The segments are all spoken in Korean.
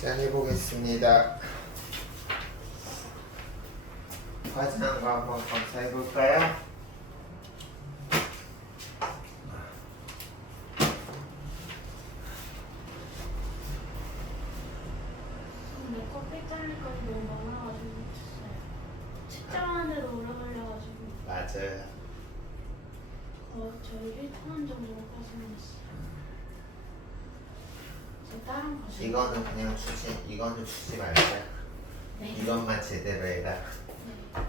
시작해 보겠습니다. 과제한 거 한번 검사해 볼까요? 근데 커피 잘릴까지 너무 많아가지고 못했어요. 책장 안에도 오래 걸려가지고 맞아요. 저희 1톤 정도까지 했어요. 이제 다른 거 이거는 그냥 이거는 주지 말자. 네. 이것만 제대로 해라. 네.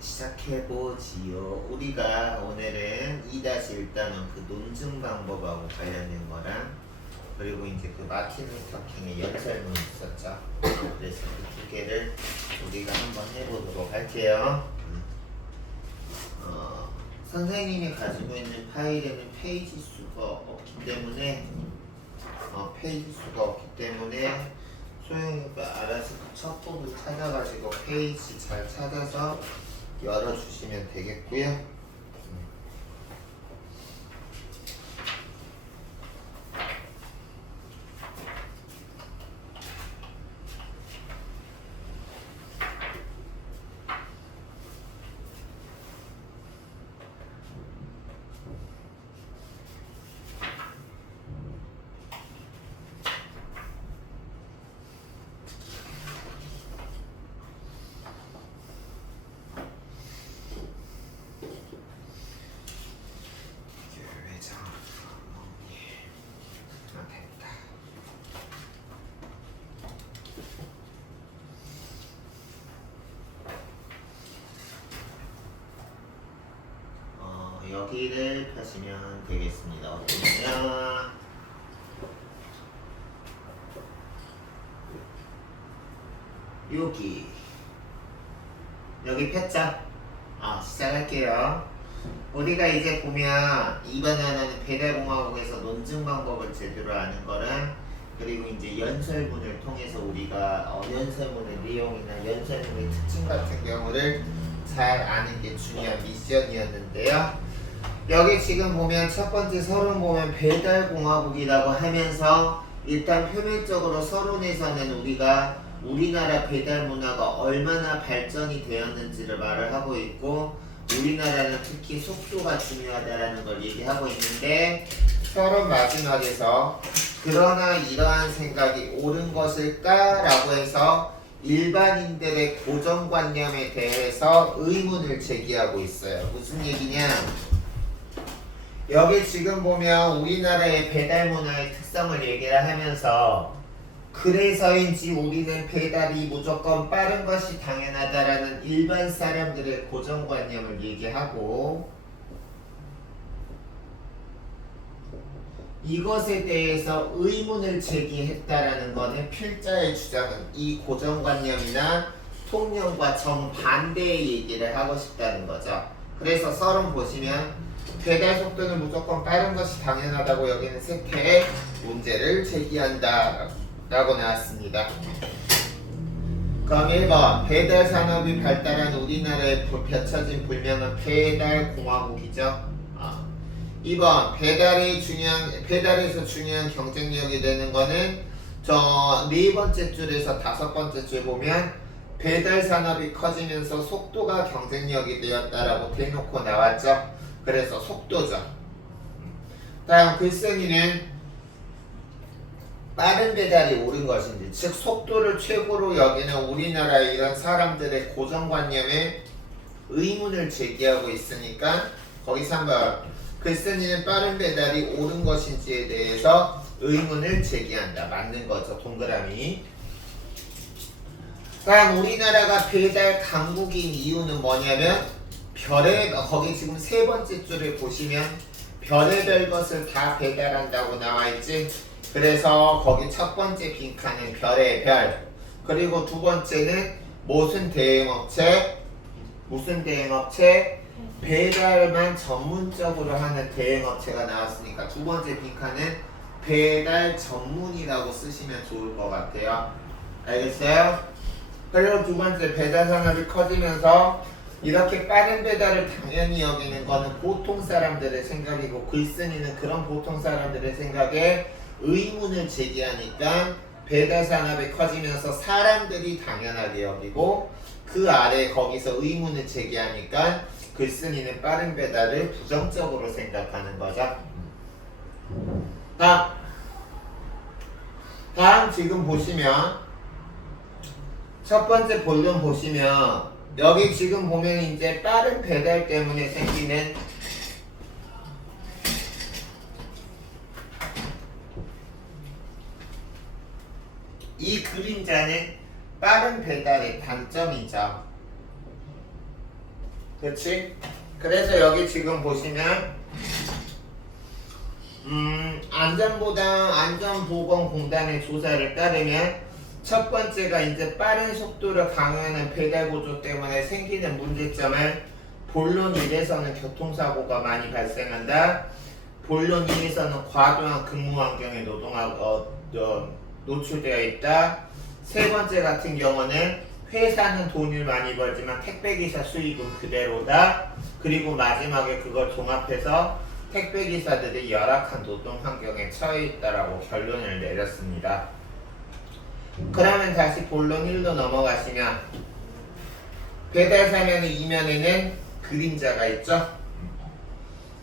시작해보지요. 우리가 오늘은 2-1단원 그 논증 방법하고 관련된 거랑 그리고 이제 그 마틴 루터 킹의 연설문이 있었죠. 그래서 그 두 개를 우리가 한번 해보도록 할게요. 선생님이 가지고 있는 파일에는 페이지 수가 없기 때문에 소영이가 알아서 그 첩보를 찾아가지고 페이지 잘 찾아서 열어주시면 되겠고요. 여기를 펴시면 되겠습니다. 어떠냐? 여기 폈죠? 시작할게요. 우리가 이제 보면 이번 하나는 배달공화국에서 논증 방법을 제대로 아는 거랑 그리고 이제 연설문을 통해서 우리가 연설문의 내용이나 연설문의 특징 같은 경우를 잘 아는 게 중요한 미션이었는데요. 여기 지금 보면 첫 번째 서론 보면 배달공화국이라고 하면서 일단 표면적으로 서론에서는 우리가 우리나라 배달 문화가 얼마나 발전이 되었는지를 말을 하고 있고 우리나라는 특히 속도가 중요하다라는 걸 얘기하고 있는데 서론 마지막에서 그러나 이러한 생각이 옳은 것일까? 라고 해서 일반인들의 고정관념에 대해서 의문을 제기하고 있어요. 무슨 얘기냐? 여기 지금 보면 우리나라의 배달 문화의 특성을 얘기를 하면서 그래서인지 우리는 배달이 무조건 빠른 것이 당연하다라는 일반 사람들의 고정관념을 얘기하고 이것에 대해서 의문을 제기했다라는 것은 필자의 주장은 이 고정관념이나 통념과 정반대의 얘기를 하고 싶다는 거죠. 그래서 서론 보시면 배달 속도는 무조건 빠른 것이 당연하다고 여기는 세 개의 문제를 제기한다 라고 나왔습니다. 그럼 1번 배달 산업이 발달한 우리나라에 펼쳐진 불명은 배달공화국이죠. 2번 배달에서 중요한 경쟁력이 되는 거는 저 네 번째 줄에서 다섯 번째 줄 보면 배달 산업이 커지면서 속도가 경쟁력이 되었다라고 대놓고 나왔죠. 그래서 속도죠. 다음 글쓴이는 빠른 배달이 옳은 것인지 즉 속도를 최고로 여기는 우리나라의 이런 사람들의 고정관념에 의문을 제기하고 있으니까 거기서 한번 글쓴이는 빠른 배달이 옳은 것인지에 대해서 의문을 제기한다. 맞는 거죠. 동그라미. 그럼 우리나라가 배달 강국인 이유는 뭐냐면 거기 지금 세 번째 줄을 보시면 별의별 것을 다 배달한다고 나와있지. 그래서 거기 첫 번째 빈칸은 별의 별. 그리고 두 번째는 무슨 대행업체? 무슨 대행업체? 배달만 전문적으로 하는 대행업체가 나왔으니까 두 번째 빈칸은 배달 전문이라고 쓰시면 좋을 것 같아요. 알겠어요? 그리고 두 번째 배달 산업이 커지면서 이렇게 빠른 배달을 당연히 여기는 거는 보통 사람들의 생각이고 글쓴이는 그런 보통 사람들의 생각에 의문을 제기하니까 배달 산업이 커지면서 사람들이 당연하게 여기고 그 아래 거기서 의문을 제기하니까 글쓴이는 빠른 배달을 부정적으로 생각하는 거죠. 다음 지금 보시면 첫 번째 본론 보시면 여기 지금 보면 이제 빠른 배달 때문에 생기는 이 그림자는 빠른 배달의 단점이죠. 그렇지? 그래서 여기 지금 보시면 안전보건공단의 조사를 따르면 첫 번째가 이제 빠른 속도를 강요하는 배달 구조 때문에 생기는 문제점을 본론 1에서는 교통사고가 많이 발생한다. 본론 2에서는 과도한 근무 환경에 노출되어 있다. 세 번째 같은 경우는 회사는 돈을 많이 벌지만 택배기사 수익은 그대로다. 그리고 마지막에 그걸 종합해서 택배기사들이 열악한 노동 환경에 처해 있다라고 결론을 내렸습니다. 그러면 다시 본론 1로 넘어가시면 배달 사면의 이면에는 그림자가 있죠.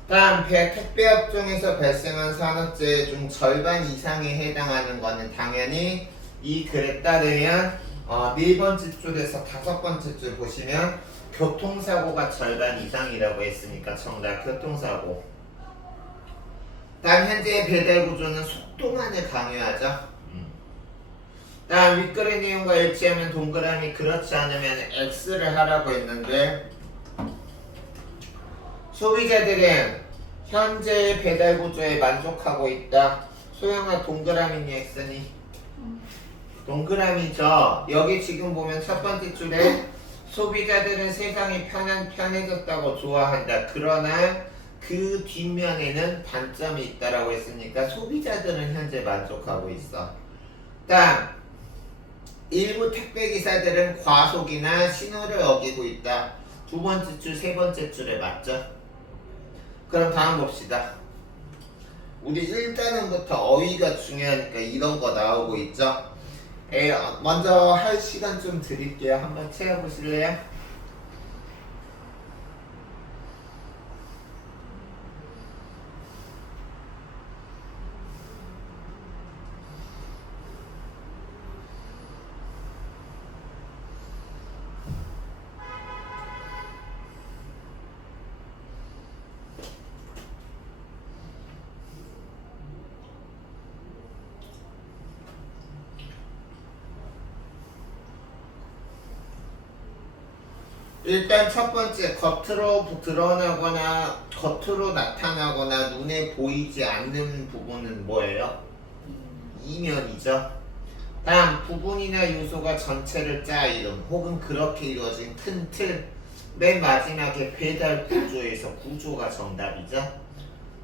다음 택배업종에서 발생한 산업재해 중 절반 이상에 해당하는 것은 당연히 이 글에 따르면 네 번째 줄에서 다섯 번째 줄 보시면 교통사고가 절반 이상이라고 했으니까 정답 교통사고. 다음 현재의 배달 구조는 속도만을 강요하죠. 다음 윗글의 내용과 일치하면 동그라미, 그렇지 않으면 X를 하라고 했는데 소비자들은 현재의 배달 구조에 만족하고 있다. 소영아 동그라미니 X니? 동그라미죠. 여기 지금 보면 첫 번째 줄에 소비자들은 세상이 편해졌다고 좋아한다. 그러나 그 뒷면에는 단점이 있다라고 했으니까 소비자들은 현재 만족하고 있어. 다음 일부 택배기사들은 과속이나 신호를 어기고 있다. 두 번째 줄, 세 번째 줄에 맞죠? 그럼 다음 봅시다. 우리 1단원부터 어휘가 중요하니까 이런 거 나오고 있죠? 먼저 할 시간 좀 드릴게요. 한번 채워보실래요? 일단 첫 번째 겉으로 드러나거나 겉으로 나타나거나 눈에 보이지 않는 부분은 뭐예요? 이면이죠. 다음 부분이나 요소가 전체를 짜 이름 혹은 그렇게 이루어진 큰 틀. 맨 마지막에 배달 구조에서 구조가 정답이죠.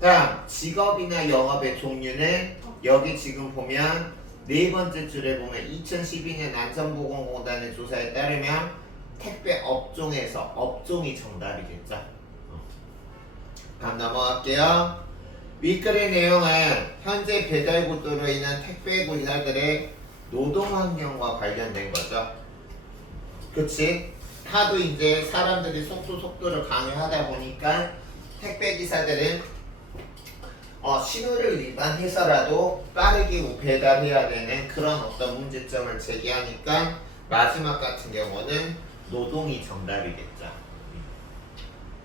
다음 직업이나 영업의 종류는 여기 지금 보면 네 번째 줄에 보면 2012년 안전보건공단의 조사에 따르면 택배 업종에서 업종이 정답이겠죠. 다음 넘어갈게요. 윗글의 내용은 현재 배달 구조로 인한 택배 기사들의 노동 환경과 관련된 거죠. 그치? 하도 이제 사람들이 속도를 강요하다 보니까 택배 기사들은 신호를 위반해서라도 빠르게 배달해야 되는 그런 어떤 문제점을 제기하니까 마지막 같은 경우는 노동이 정답이겠죠.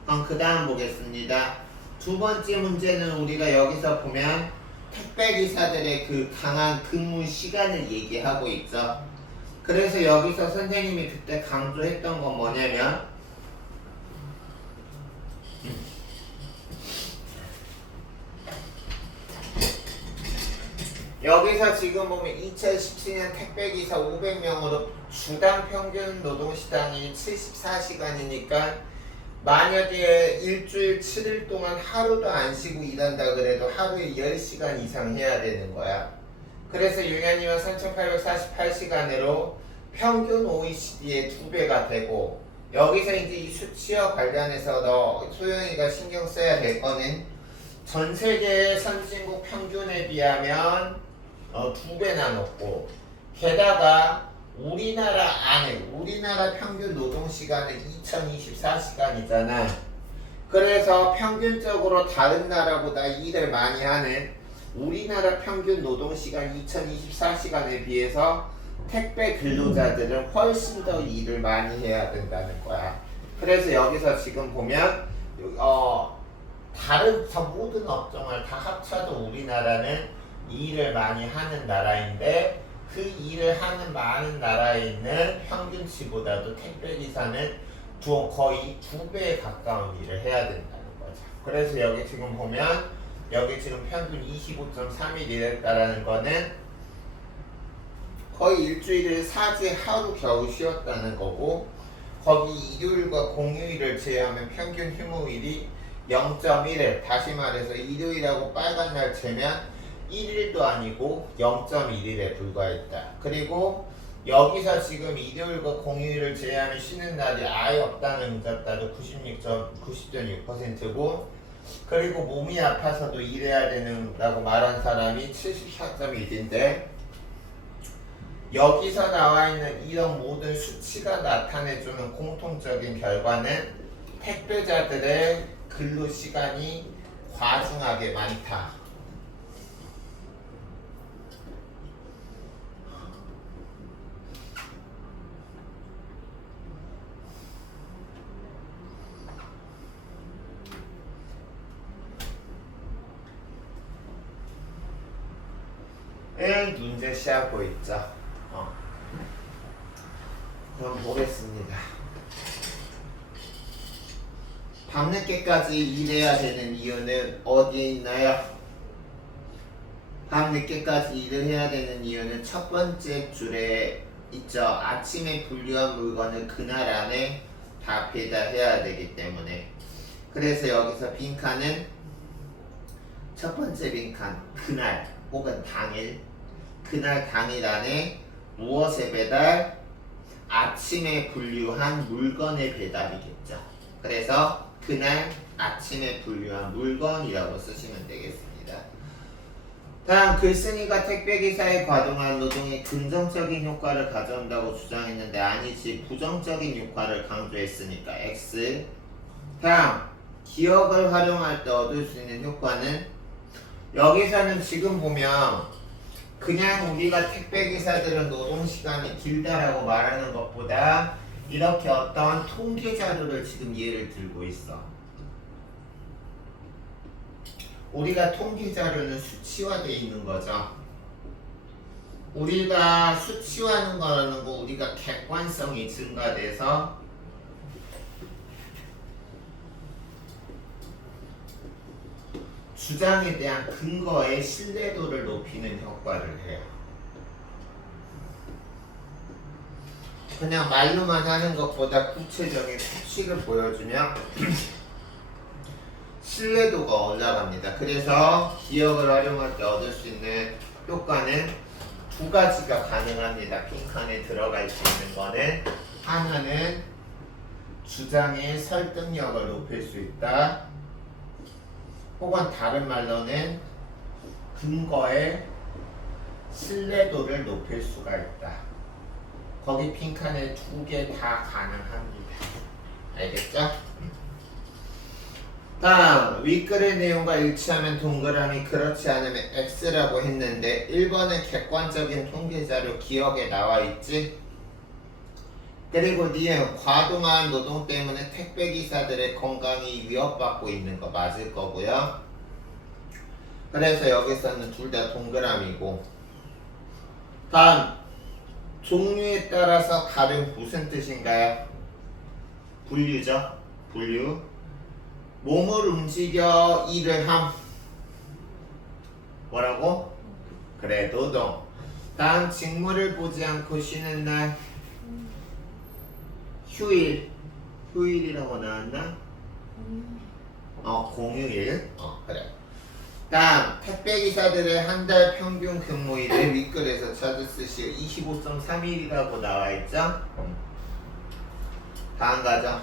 그럼 그 다음 보겠습니다. 두 번째 문제는 우리가 여기서 보면 택배기사들의 그 강한 근무 시간을 얘기하고 있죠. 그래서 여기서 선생님이 그때 강조했던 건 뭐냐면 여기서 지금 보면 2017년 택배기사 500명으로 주당 평균 노동시간이 74시간이니까 만약에 일주일 7일 동안 하루도 안 쉬고 일한다 그래도 하루에 10시간 이상 해야 되는 거야. 그래서 6년이면 3848시간으로 평균 OECD의 2배가 되고, 여기서 이제 이 수치와 관련해서 너 소영이가 신경 써야 될 거는 전 세계 선진국 평균에 비하면 2배나 높고, 게다가 우리나라 안에 우리나라 평균 노동시간은 2024시간이잖아. 그래서 평균적으로 다른 나라보다 일을 많이 하는 우리나라 평균 노동시간 2024시간에 비해서 택배 근로자들은 훨씬 더 일을 많이 해야 된다는 거야. 그래서 여기서 지금 보면 다른 모든 업종을 다 합쳐도 우리나라는 일을 많이 하는 나라인데, 그 일을 하는 많은 나라에 있는 평균치보다도 택배기사는 거의 2배에 가까운 일을 해야 된다는 거죠. 그래서 여기 지금 보면 여기 지금 평균 25.3일 일했다라는 거는 거의 일주일을 사지 하루 겨우 쉬었다는 거고, 거기 일요일과 공휴일을 제외하면 평균 휴무일이 0.1일, 다시 말해서 일요일하고 빨간 날 재면 1일도 아니고 0.1일에 불과했다. 그리고 여기서 지금 일요일과 공휴일을 제외하면 쉬는 날이 아예 없다는 응답자도 90.6%고, 그리고 몸이 아파서도 일해야 된다고 말한 사람이 74.1인데, 여기서 나와 있는 이런 모든 수치가 나타내주는 공통적인 결과는 택배자들의 근로시간이 과중하게 많다. 문제 시하고 있죠. 그럼 보겠습니다. 밤늦게까지 일해야 되는 이유는 어디에 있나요? 밤늦게까지 일을 해야 되는 이유는 첫 번째 줄에 있죠. 아침에 분류한 물건을 그날 안에 다 배달해야 되기 때문에. 그래서 여기서 빈칸은 첫 번째 빈칸 그날 혹은 당일, 그날 당일 안에 무엇의 배달? 아침에 분류한 물건의 배달이겠죠. 그래서 그날 아침에 분류한 물건이라고 쓰시면 되겠습니다. 다음, 글쓴이가 택배기사에 과도한 노동이 긍정적인 효과를 가져온다고 주장했는데 아니지, 부정적인 효과를 강조했으니까 X. 다음, 기억을 활용할 때 얻을 수 있는 효과는, 여기서는 지금 보면 그냥 우리가 택배기사들은 노동시간이 길다라고 말하는 것보다 이렇게 어떤 통계 자료를 지금 예를 들고 있어. 우리가 통계 자료는 수치화되어 있는 거죠. 우리가 수치화하는 거라는 거, 우리가 객관성이 증가돼서 주장에 대한 근거의 신뢰도를 높이는 효과를 해요. 그냥 말로만 하는 것보다 구체적인 수치를 보여주면 신뢰도가 올라갑니다. 그래서 기억을 활용할 때 얻을 수 있는 효과는 두 가지가 가능합니다. 빈칸에 들어갈 수 있는 거는, 하나는 주장의 설득력을 높일 수 있다. 혹은 다른 말로는 근거의 신뢰도를 높일 수가 있다. 거기 빈칸에 두 개 다 가능합니다. 알겠죠? 다음, 윗글의 내용과 일치하면 동그라미, 그렇지 않으면 X라고 했는데 1번은 객관적인 통계자료 기억에 나와 있지? 그리고 니은, 과도한 노동 때문에 택배기사들의 건강이 위협받고 있는 거 맞을 거고요. 그래서 여기서는 둘 다 동그라미고. 다음, 종류에 따라서 다른 무슨 뜻인가요? 분류죠. 분류. 몸을 움직여 일을 함. 뭐라고? 그래 노동. 다음 직무를 보지 않고 쉬는 날 휴일. 휴일이라고 나왔나? 공휴일. 그래. 다음 택배기사들의 한 달 평균 근무일을 윗글에서 찾으시오. 25.3일이라고 나와있죠? 다음 가죠.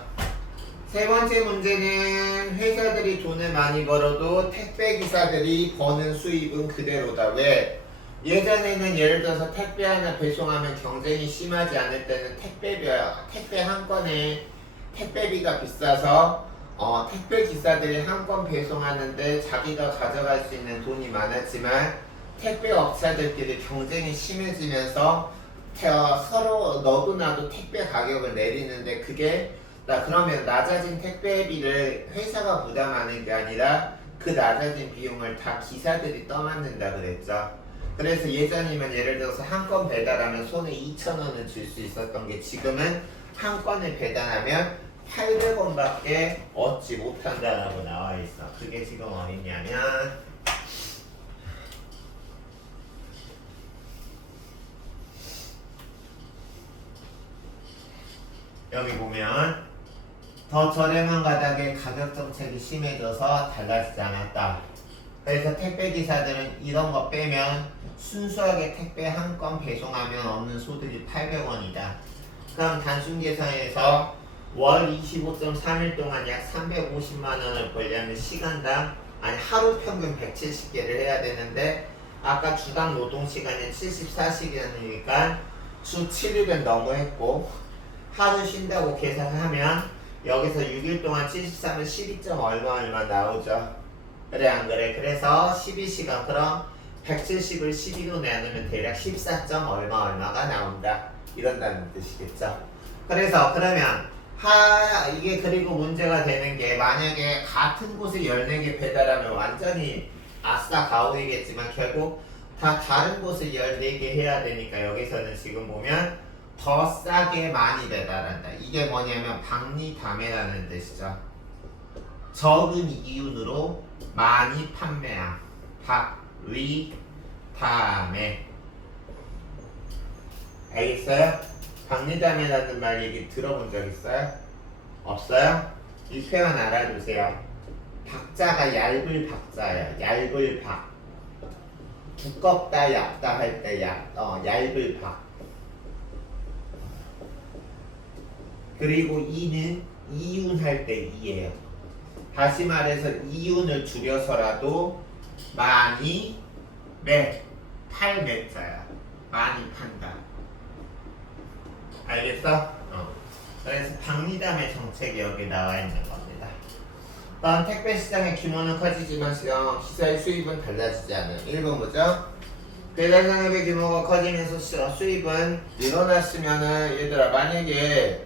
세 번째 문제는 회사들이 돈을 많이 벌어도 택배기사들이 버는 수입은 그대로다. 왜? 예전에는 예를 들어서 택배 하나 배송하면 경쟁이 심하지 않을 때는 택배 한 건에 택배비가 비싸서 택배 기사들이 한 건 배송하는데 자기가 가져갈 수 있는 돈이 많았지만 택배 업체들끼리 경쟁이 심해지면서 서로 너도 나도 택배 가격을 내리는데 그게 그러면 낮아진 택배비를 회사가 부담하는 게 아니라 그 낮아진 비용을 다 기사들이 떠맡는다 그랬죠. 그래서 예전이면 예를 들어서 한 건 배달하면 손에 2,000원을 줄 수 있었던 게 지금은 한 건을 배달하면 800원밖에 얻지 못한다라고 나와 있어. 그게 지금 어딨냐면 여기 보면 더 저렴한 가격에 가격 정책이 심해져서 달라지지 않았다. 그래서 택배 기사들은 이런 거 빼면 순수하게 택배 한 건 배송하면 얻는 소득이 800원이다. 그럼 단순 계산해서 월 25.3일 동안 약 350만 원을 벌려면 시간당 하루 평균 170개를 해야 되는데 아까 주당 노동 시간이 74시간이니까 주 7일은 너무했고 하루 쉰다고 계산하면 여기서 6일 동안 73은 12점 얼마 나오죠. 그래 안 그래? 그래서 12시간 그럼 170을 12로 나누면 대략 14점 얼마가 나온다. 이런다는 뜻이겠죠. 그래서 그러면 이게 그리고 문제가 되는 게 만약에 같은 곳에 14개 배달하면 완전히 아싸 가오이겠지만 결국 다 다른 곳에 14개 해야 되니까 여기서는 지금 보면 더 싸게 많이 배달한다. 이게 뭐냐면 박리담회라는 뜻이죠. 적은 이윤으로 많이 판매함. 박리담회. 알겠어요? 박리담회라는 말 얘기 들어본 적 있어요? 없어요? 이 표현 알아두세요. 박자가 얇을 박자예요. 얇을 박. 두껍다 얇다 할 때 얇을 박. 그리고 이는 이윤할 때 이예요. 다시 말해서 이윤을 줄여서라도 많이 팔 매자야. 많이 판다. 알겠어? 그래서 박리담의 정책이 여기 나와 있는 겁니다. 다음 택배 시장의 규모는 커지지만 기사의 수입은 달라지지 않은 1번 보죠. 배달 산업의 규모가 커지면서 수입은 늘어났으면은 얘들아 만약에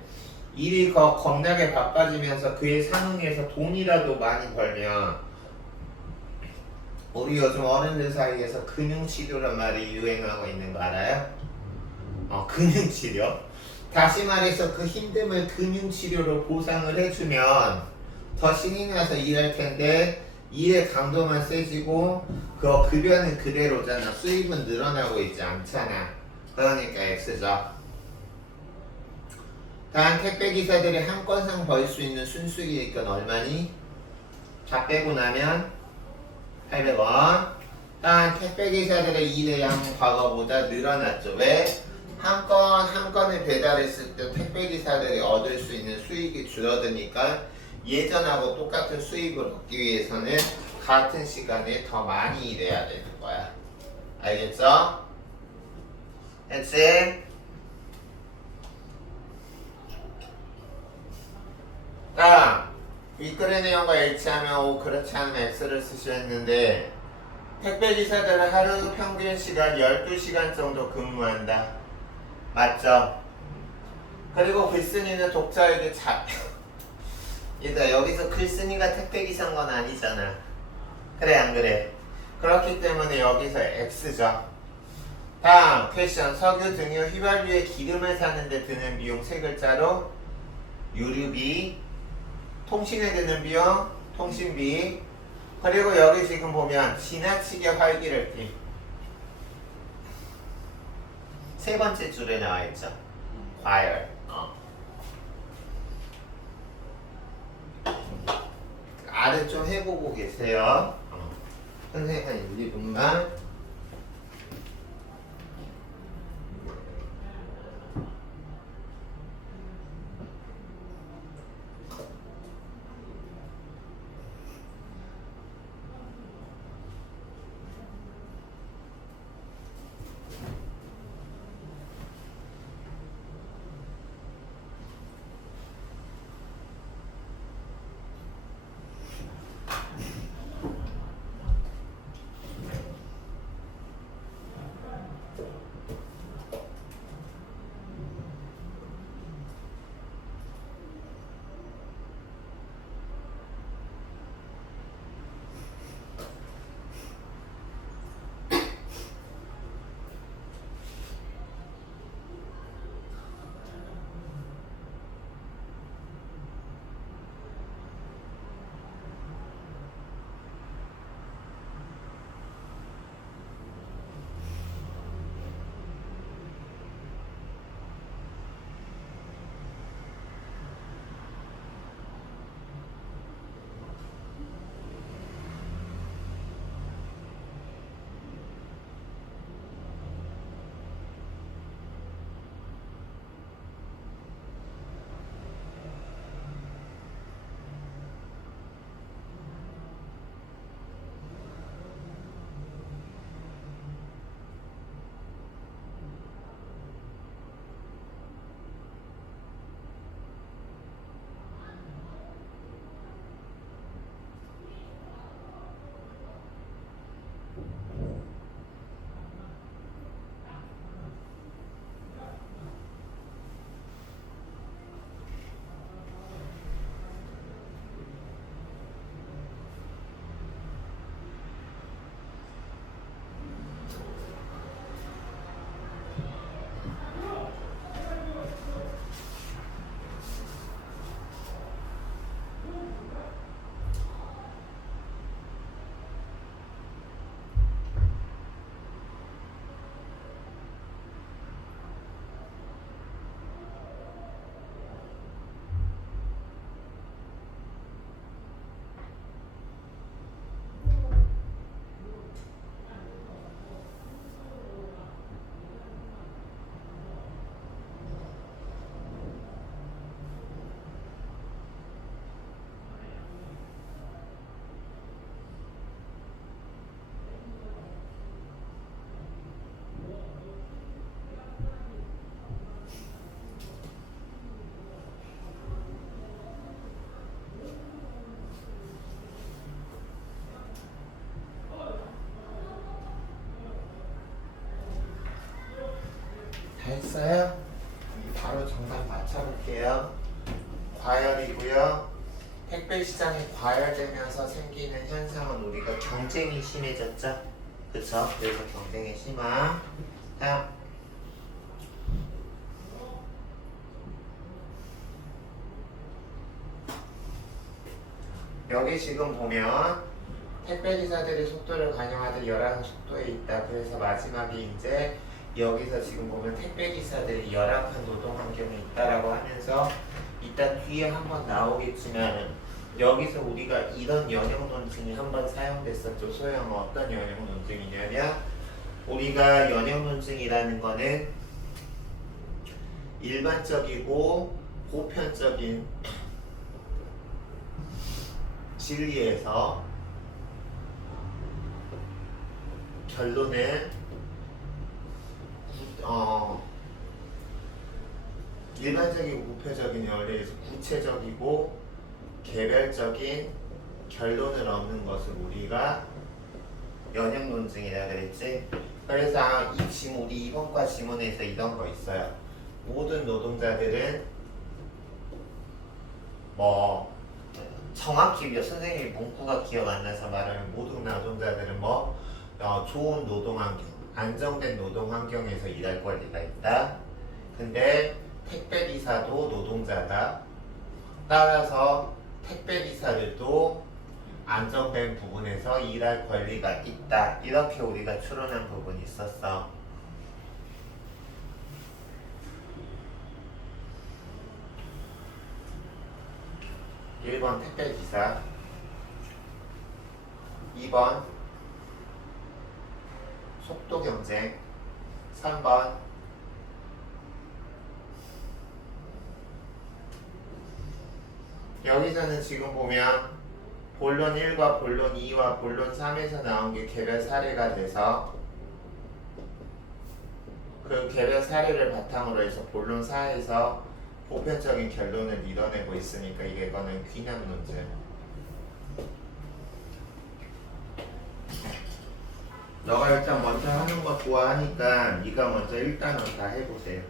일이 겁나게 바빠지면서 그에 상응해서 돈이라도 많이 벌면 우리 요즘 어른들 사이에서 금융치료란 말이 유행하고 있는 거 알아요? 금융치료. 다시 말해서 그 힘듦을 금융치료로 보상을 해주면 더 신이 나서 일할 텐데 일의 강도만 세지고 그 급여는 그대로잖아. 수입은 늘어나고 있지 않잖아. 그러니까 X죠. 단 택배기사들이 한 건당 벌 수 있는 순수이익은 얼마니? 다 빼고 나면 800원. 단 택배기사들의 일의 양은 과거보다 늘어났죠. 왜? 한 건을 배달했을 때 택배기사들이 얻을 수 있는 수익이 줄어드니까 예전하고 똑같은 수익을 얻기 위해서는 같은 시간에 더 많이 일해야 되는 거야. 알겠죠? 됐지? 자, 윗글의 내용과 일치하면 O, 그렇지 않으면 X를 쓰셔야 했는데 택배기사들은 하루 평균 시간 12시간 정도 근무한다. 맞죠? 그리고 글쓴이는 독자에게 얘들아 여기서 글쓴이가 택배기사인 건 아니잖아. 그래 안 그래? 그렇기 때문에 여기서 X죠. 다음 퀘션. 석유, 등유, 휘발유에 기름을 사는데 드는 비용 세 글자로 유류비, 통신에 드는 비용, 통신비. 그리고 여기 지금 보면 지나치게 활기를 띈 세 번째 줄에 나와 있죠. 과열. 알을 좀 해보고 계세요. 선생님 한 1, 2분만. 다 했어요? 바로 정답 맞춰볼게요. 과열이고요. 택배 시장이 과열되면서 생기는 현상은 우리가 경쟁이 심해졌죠? 그쵸? 그래서 경쟁이 심한. 자, 여기 지금 보면 택배기사들이 속도를 반영하듯 열악한 속도에 있다. 그래서 마지막에 이제 여기서 지금 보면 택배기사들이 열악한 노동 환경에 있다라고 하면서 이따 뒤에 한번 나오겠지만 여기서 우리가 이런 연형 논증이 한번 사용됐었죠. 소영 어떤 연형 논증이냐면 우리가 연형 논증이라는 거는 일반적이고 보편적인 진리에서 결론은 일반적이고 보편적인 원리에서 구체적이고 개별적인 결론을 얻는 것을 우리가 연형 논증이라 그랬지. 그래서 이 지문 우리 이번과 지문에서 이런 거 있어요. 모든 노동자들은 뭐 정확히 선생님이 문구가 기억 안 나서 말하는 모든 노동자들은 좋은 노동 환경, 안정된 노동 환경에서 일할 권리가 있다. 근데 택배기사도 노동자다. 따라서 택배기사들도 안정된 부분에서 일할 권리가 있다. 이렇게 우리가 추론한 부분이 있었어. 1번 택배기사, 2번 속도 경쟁, 3번 여기서는 지금 보면 본론 1과 본론 2와 본론 3에서 나온 게 개별 사례가 돼서 그 개별 사례를 바탕으로 해서 본론 4에서 보편적인 결론을 이뤄내고 있으니까 이거는 귀납 논제. 너가 일단 먼저 하는 거 좋아하니까 네가 먼저 일단은 다 해보세요.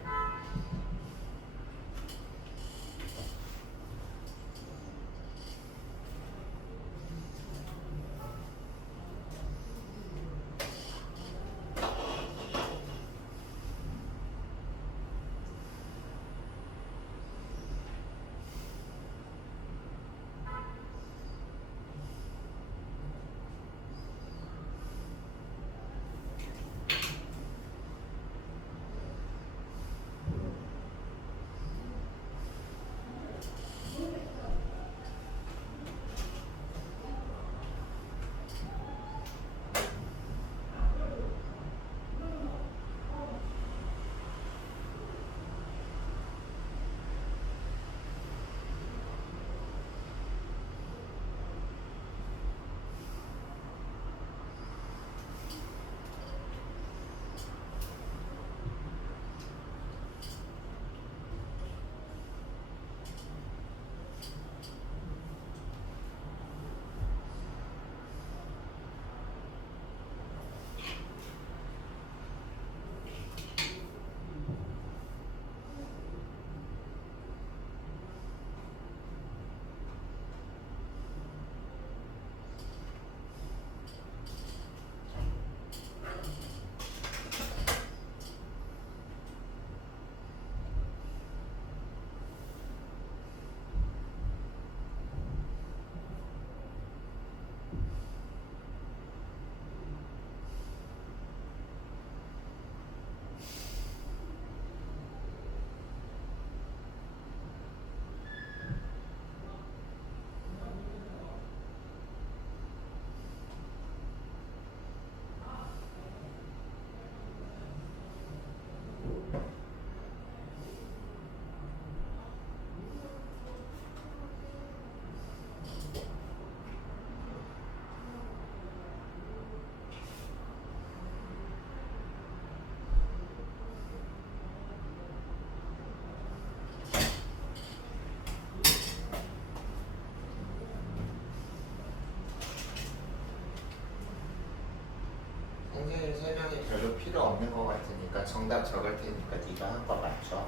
선생님 설명이 별로 필요 없는 것 같으니까 정답 적을 테니까 네가 한 거 맞춰.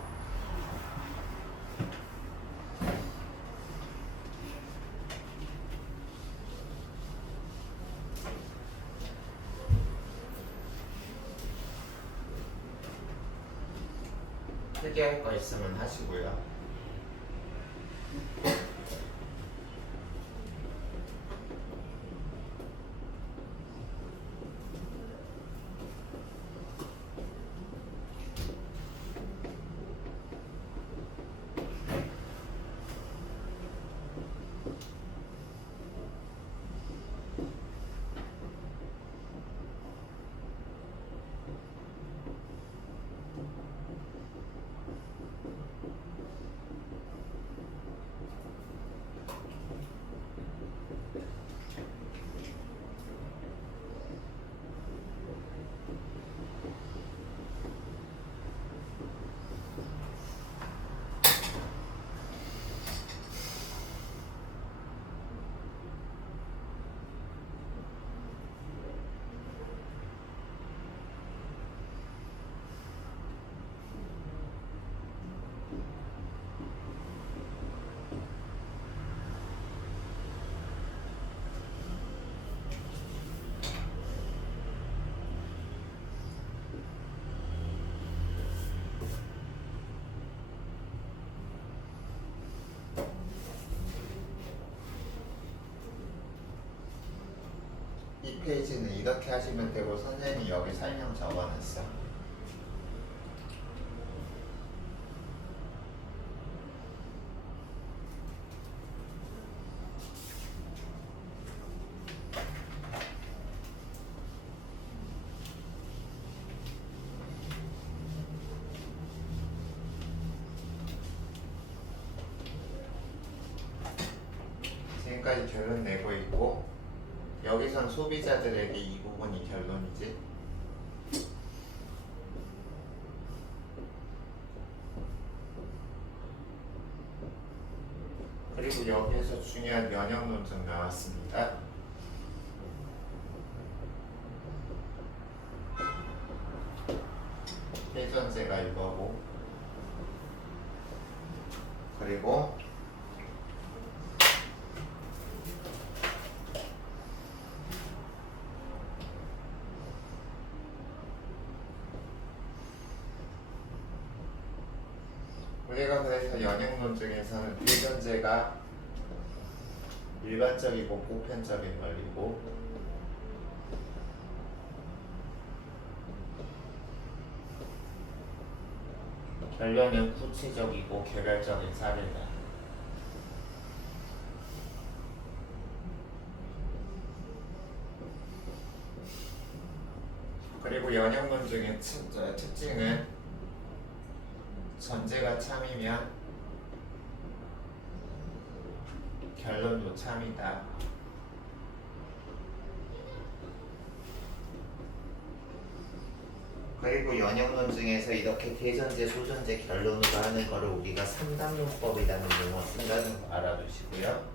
특이할 거 있으면 하시고요. 이 페이지는 이렇게 하시면 되고 선생님이 여기 설명 적어놨어. 지금까지 결론 내고 있고 여기선 소비자들에게 이 부분이 결론이지. 그리고 여기에서 중요한 면역 논증 나왔습니다. 회전제가 이거고, 그리고 우리가 그래서 연역 논증에서는 회전제가 일반적이고 보편적인 원리고, 결론은 구체적이고 개별적인 사례다. 그리고 연역 논증의 특징은 전제가 참이면 결론도 참이다. 그리고 연역 논증에서 이렇게 대전제, 소전제 결론으로 하는 거를 우리가 삼단문법이라는 용어 쓴다는 거 알아두시고요.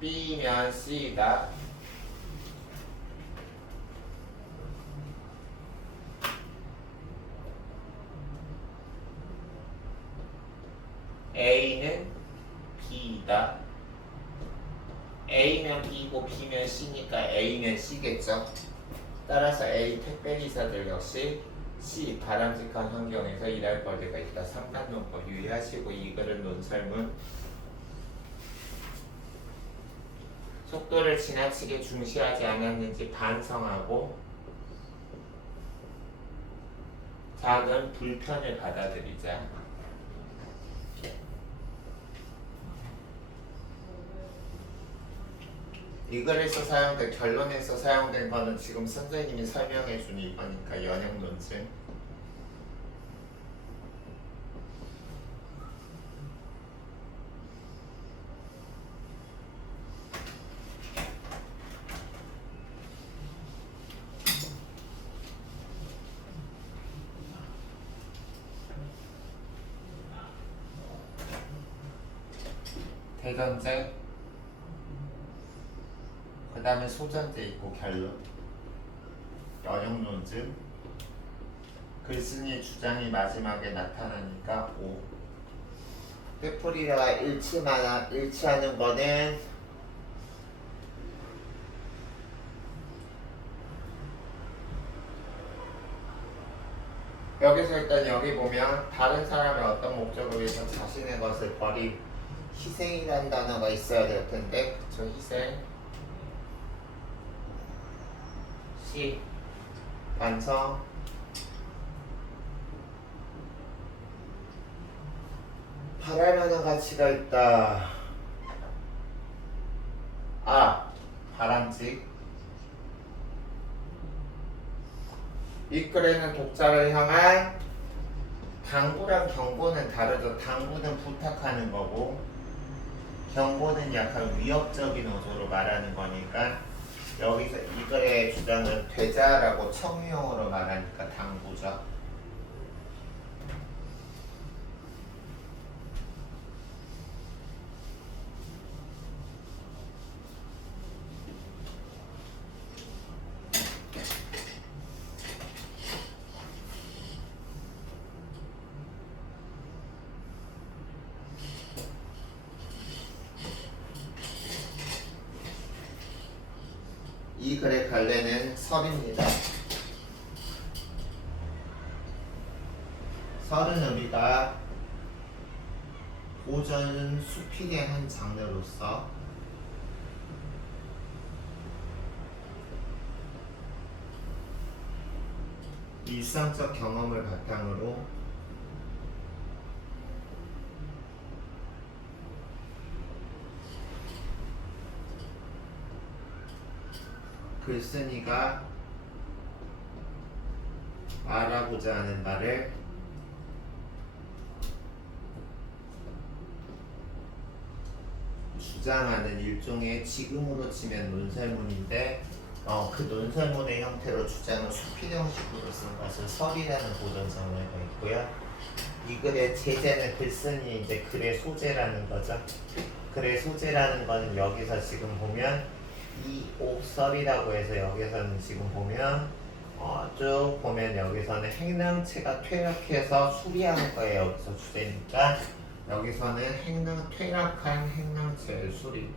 B면 C다. A는 B다. A면 B고 B면 C니까 A면 C겠죠. 따라서 A 택배기사들 역시 C 바람직한 환경에서 일할 권리가 있다. 3단 논법 유의하시고 이 글은 논설문. 속도를 지나치게 중시하지 않았는지 반성하고 작은 불편을 받아들이자. 이 글에서 사용된 결론에서 사용된 거는 지금 선생님이 설명해 준 이거니까 연역 논증. 대전제, 그 다음에 소전제 있고 결론, 연역 논증, 글쓴이의 주장이 마지막에 나타나니까 5. 뜻풀이가 일치하는 거는 여기서 일단 여기 보면 다른 사람의 어떤 목적을 위해서 자신의 것을 버린 희생이라는 단어가 있어야 될 텐데, 그쵸? 희생. C. 반성. 바랄 만한 가치가 있다. 아, 바람직. 이 글에는 독자를 향한 당부랑 경고는 다르죠. 당부는 부탁하는 거고 경고는 약간 위협적인 어조로 말하는 거니까 여기서 이 글의 주장은 되자라고 청유형으로 말하니까 당부죠. 이 글의 갈래는 설입니다. 설은 우리가 고전 수필의 한 장르로서 일상적 경험을 바탕으로 글쓴이가 말하고자 하는 말을 주장하는 일종의 지금으로 치면 논설문인데 그 논설문의 형태로 주장을 수필 형식으로 쓴 것을 설이라는 보존 장르가 있고요. 이 글의 제재는 글쓴이 이제 글의 소재라는 거죠. 글의 소재라는 거는 여기서 지금 보면 이 옥설이라고 해서 여기서는 지금 보면 쭉 보면 여기서는 행랑체가 퇴락해서 수리하는 거에 여기서 주제니까 여기서는 퇴락한 행랑체의 수리.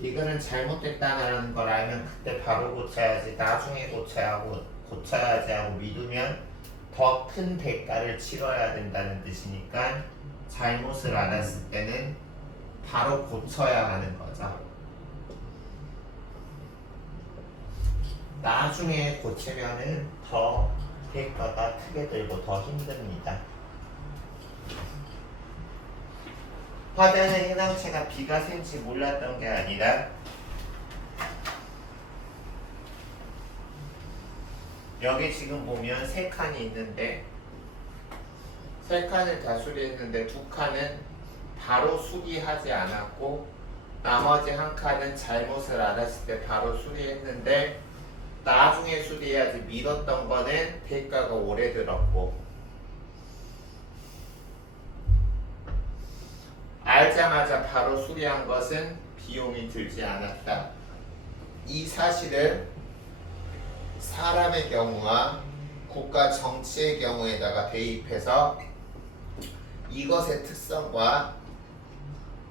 이거는 잘못됐다는 걸 알면 그때 바로 고쳐야지 나중에 고쳐야지 하고 미루면 더 큰 대가를 치러야 된다는 뜻이니까 잘못을 알았을 때는 바로 고쳐야 하는 거죠. 나중에 고치면은 더 대가가 크게 들고 더 힘듭니다. 화단의 해당체가 비가 샌지 몰랐던 게 아니라 여기 지금 보면 세 칸이 있는데 세 칸을 다 수리했는데 두 칸은 바로 수리하지 않았고 나머지 한 칸은 잘못을 알았을 때 바로 수리했는데 나중에 수리해야지 미뤘던 거는 대가가 오래 들었고 알자마자 바로 수리한 것은 비용이 들지 않았다. 이 사실을 사람의 경우와 국가 정치의 경우에다가 대입해서 이것의 특성과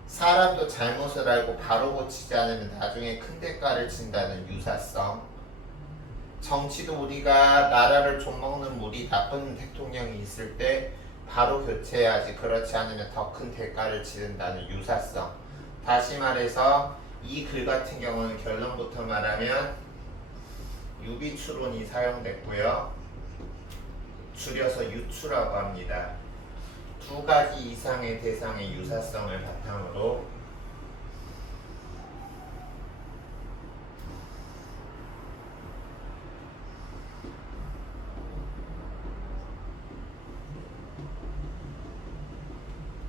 사람도 잘못을 알고 바로 고치지 않으면 나중에 큰 대가를 친다는 유사성, 정치도 우리가 나라를 좀먹는 무리 나쁜 대통령이 있을 때 바로 교체해야지 그렇지 않으면 더 큰 대가를 치른다는 유사성. 다시 말해서 이 글 같은 경우는 결론부터 말하면 유비추론이 사용됐고요. 줄여서 유추라고 합니다. 두 가지 이상의 대상의 유사성을 바탕으로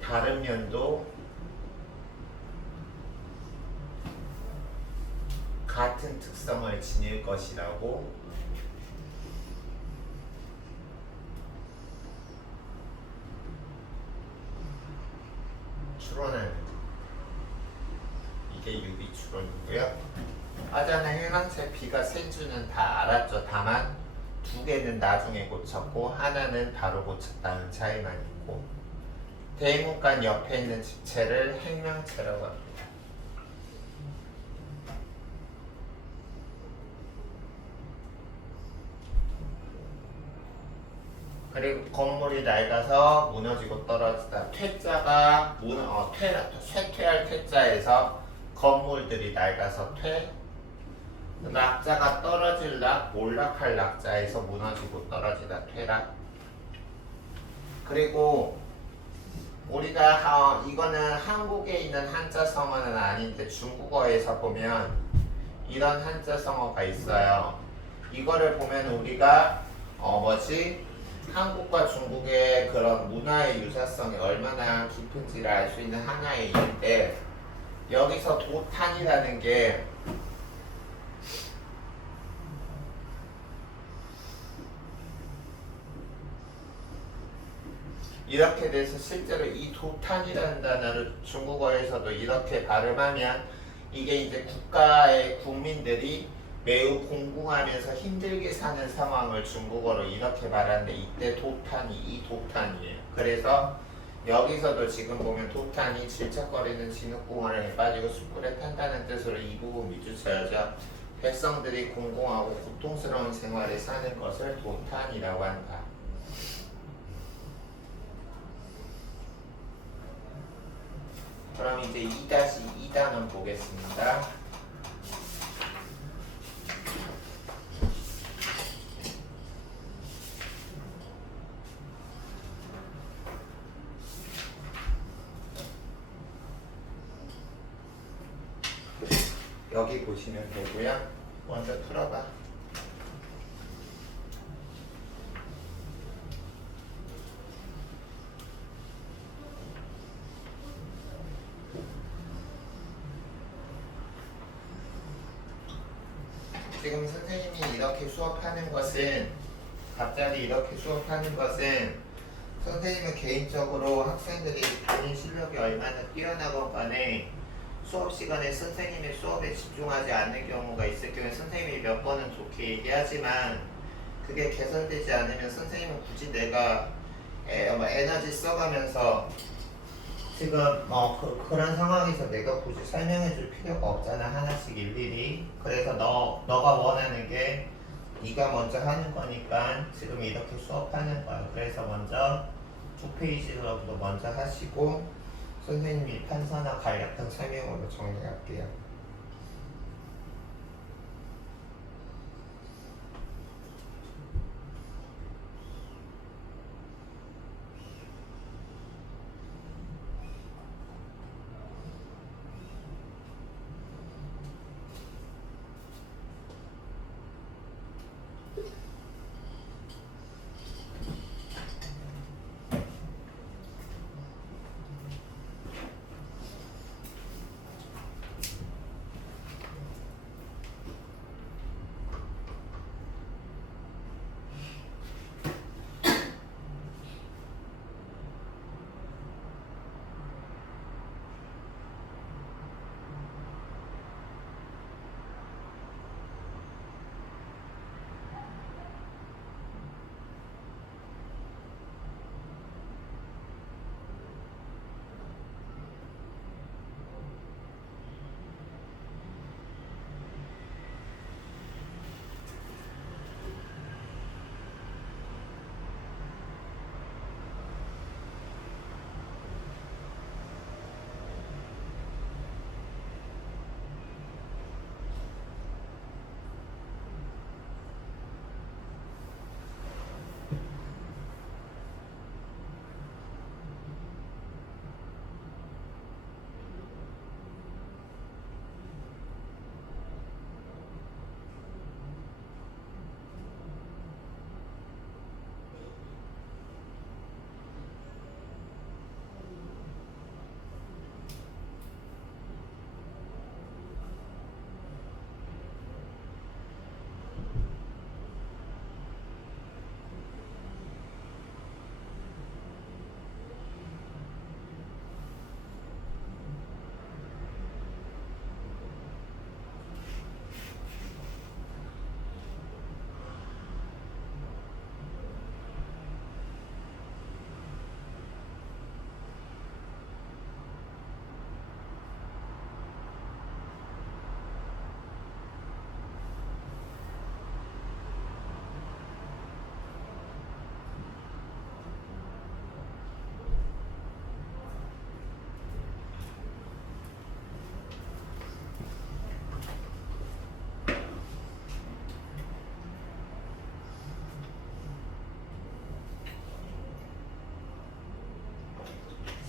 다른 면도 같은 특성을 지닐 것이라고 추론하는 이게 유비추론이고요. 아자는 해랑체 비가 센 줄은 다 알았죠. 다만 두 개는 나중에 고쳤고 하나는 바로 고쳤다는 차이만 있고 대문간 옆에 있는 집체를 행명체라고 합니다. 그리고 건물이 낡아서 무너지고 떨어지다. 퇴자가 쇠퇴할 퇴자에서 건물들이 낡아서 퇴. 낙자가 떨어질 락, 몰락할 낙자에서 무너지고 떨어지다. 퇴락. 그리고 우리가 이거는 한국에 있는 한자 성어는 아닌데 중국어에서 보면 이런 한자 성어가 있어요. 이거를 보면 우리가 한국과 중국의 그런 문화의 유사성이 얼마나 깊은지를 알 수 있는 하나의 일인데 여기서 도탄이라는 게 이렇게 돼서 실제로 이 도탄이라는 단어를 중국어에서도 이렇게 발음하면 이게 이제 국가의 국민들이 매우 공공하면서 힘들게 사는 상황을 중국어로 이렇게 말하는데 이때 도탄이 이 도탄이에요. 그래서 여기서도 지금 보면 도탄이 질척거리는 진흙공원에 빠지고 숯불에 탄다는 뜻으로 이 부분 미주쳐야죠. 백성들이 공공하고 고통스러운 생활을 사는 것을 도탄이라고 한다. 그럼 이제 2-2단원 보겠습니다. 여기 보시면 되고요. 먼저 풀어봐. 지금 선생님이 이렇게 수업하는 것은 갑자기 이렇게 수업하는 것은 선생님은 개인적으로 학생들이 본인 실력이 얼마나 뛰어나건 간에 수업 시간에 선생님의 수업에 집중하지 않는 경우가 있을 경우에 선생님이 몇 번은 좋게 얘기하지만 그게 개선되지 않으면 선생님은 굳이 내가 에너지 써가면서 지금 그런 상황에서 내가 굳이 설명해 줄 필요가 없잖아. 하나씩 일일이. 그래서 너가 원하는 게 네가 먼저 하는 거니까 지금 이렇게 수업하는 거야. 그래서 먼저 두 페이지로부터 먼저 하시고 선생님이 판서나 간략한 설명으로 정리할게요.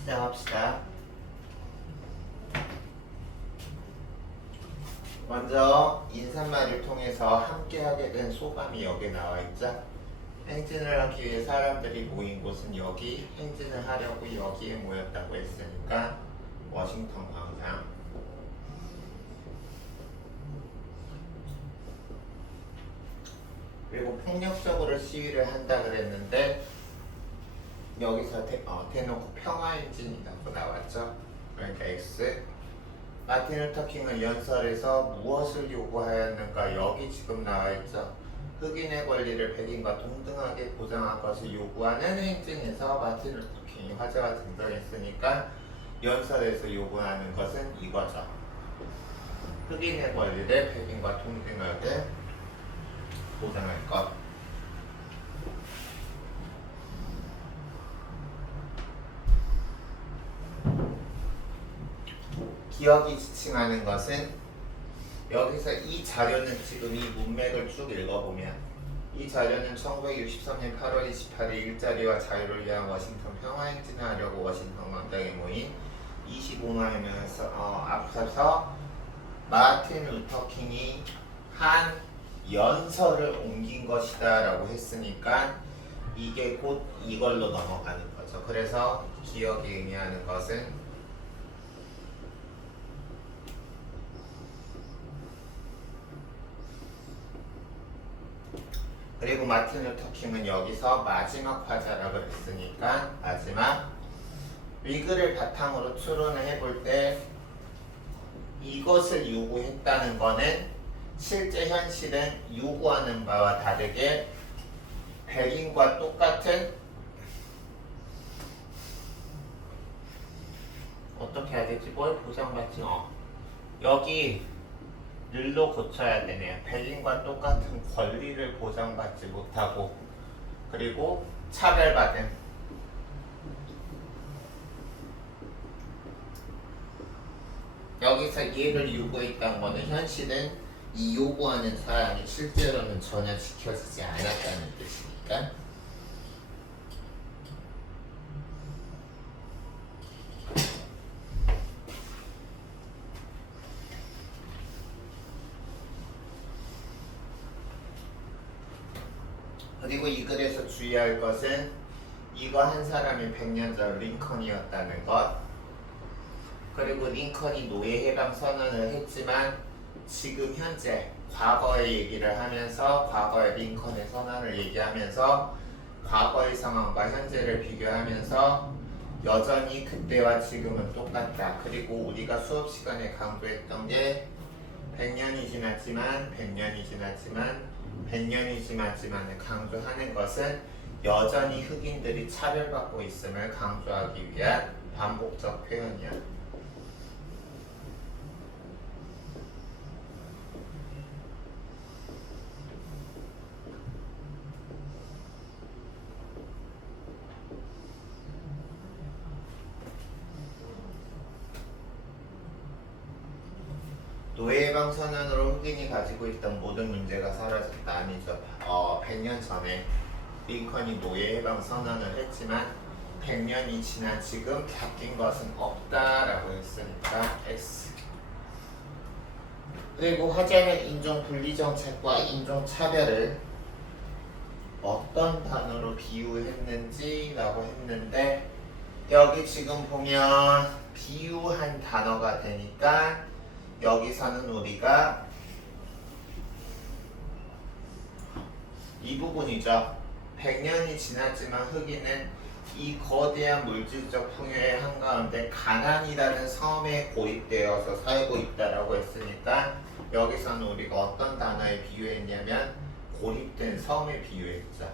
시작합시다. 먼저 인사말을 통해서 함께하게 된 소감이 여기에 나와 있죠. 행진을 하기 위해 사람들이 모인 곳은 여기, 행진을 하려고 여기에 모였다고 했으니까 워싱턴 광장. 그리고 폭력적으로 시위를 한다 그랬는데 여기서 대놓고 평화행진이라고 나왔죠. 그러니까 X. 마틴 루터 킹은 연설에서 무엇을 요구하였는가? 여기 지금 나와있죠. 흑인의 권리를 백인과 동등하게 보장할 것을 요구하는 행진에서 마틴 루터 킹이 화제가 등장했으니까 연설에서 요구하는 것은 이거죠. 흑인의 권리를 백인과 동등하게 보장할 것. 기억이 지칭하는 것은 여기서 이 자료는 지금 이 문맥을 쭉 읽어보면 이 자료는 1963년 8월 28일 일자리와 자유를 위한 워싱턴 평화행진을 하려고 워싱턴 광장에 모인 25만여 명에서 앞서서 마틴 루터 킹이 한 연설을 옮긴 것이다 라고 했으니까 이게 곧 이걸로 넘어가는 거죠. 그래서 기억이 의미하는 것은 그리고 마틴 루터 킹은 여기서 마지막 화자라고 했으니까 마지막 위그를 바탕으로 추론을 해볼 때 이것을 요구했다는 거는 실제 현실은 요구하는 바와 다르게 백인과 똑같은 어떻게 해야 되지? 뭘 보장받지? 여기 늘로 고쳐야 되네요. 백인과 똑같은 권리를 보장받지 못하고 그리고 차별받은 여기서 얘를 요구했다는 거는 현실은 이 요구하는 사항이 실제로는 전혀 지켜지지 않았다는 뜻이니까 그리고 이 글에서 주의할 것은 이거 한 사람이 100년 전 링컨이었다는 것 그리고 링컨이 노예 해방 선언을 했지만 지금 현재 과거의 얘기를 하면서 과거의 링컨의 선언을 얘기하면서 과거의 상황과 현재를 비교하면서 여전히 그때와 지금은 똑같다. 그리고 우리가 수업 시간에 강조했던 게 100년이 지났지만 100년이 지났지만을 강조하는 것은 여전히 흑인들이 차별받고 있음을 강조하기 위한 반복적 표현이야. 노예해방 선언으로 흑인이 가지고 있던 모든 문제가 사라졌다 아니죠. 100년 전에 링컨이 노예해방 선언을 했지만 100년이 지난 지금 바뀐 것은 없다라고 했으니까 X. 그리고 화자는 인종 분리 정책과 인종 차별을 어떤 단어로 비유했는지라고 했는데 여기 지금 보면 비유한 단어가 되니까 여기서는 우리가 이 부분이죠. 100년이 지났지만 흑인은 이 거대한 물질적 풍요의 한가운데 가난이라는 섬에 고립되어서 살고 있다라고 했으니까 여기서는 우리가 어떤 단어에 비유했냐면 고립된 섬에 비유했죠.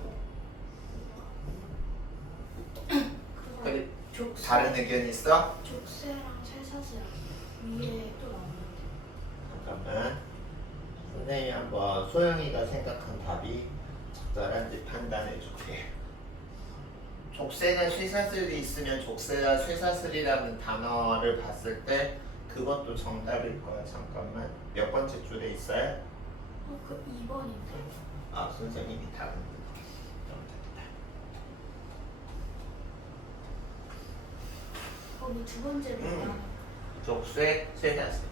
그래, 다른 의견 있어? 족쇄랑 쇠사슬 위에 또 나오는데. 잠깐만. 선생님이 한번 소영이가 생각한 답이 적절한지 판단해 줄게. 족쇄나 쇠사슬이 있으면 족쇄와 쇠사슬이라는 단어를 봤을 때 그것도 정답일 거야. 잠깐만. 몇 번째 줄에 있어요? 그 2번인데. 아, 선생님이 답은 정답이다. 거기 두 번째 뭐야? 족쇄, 쇠사슬.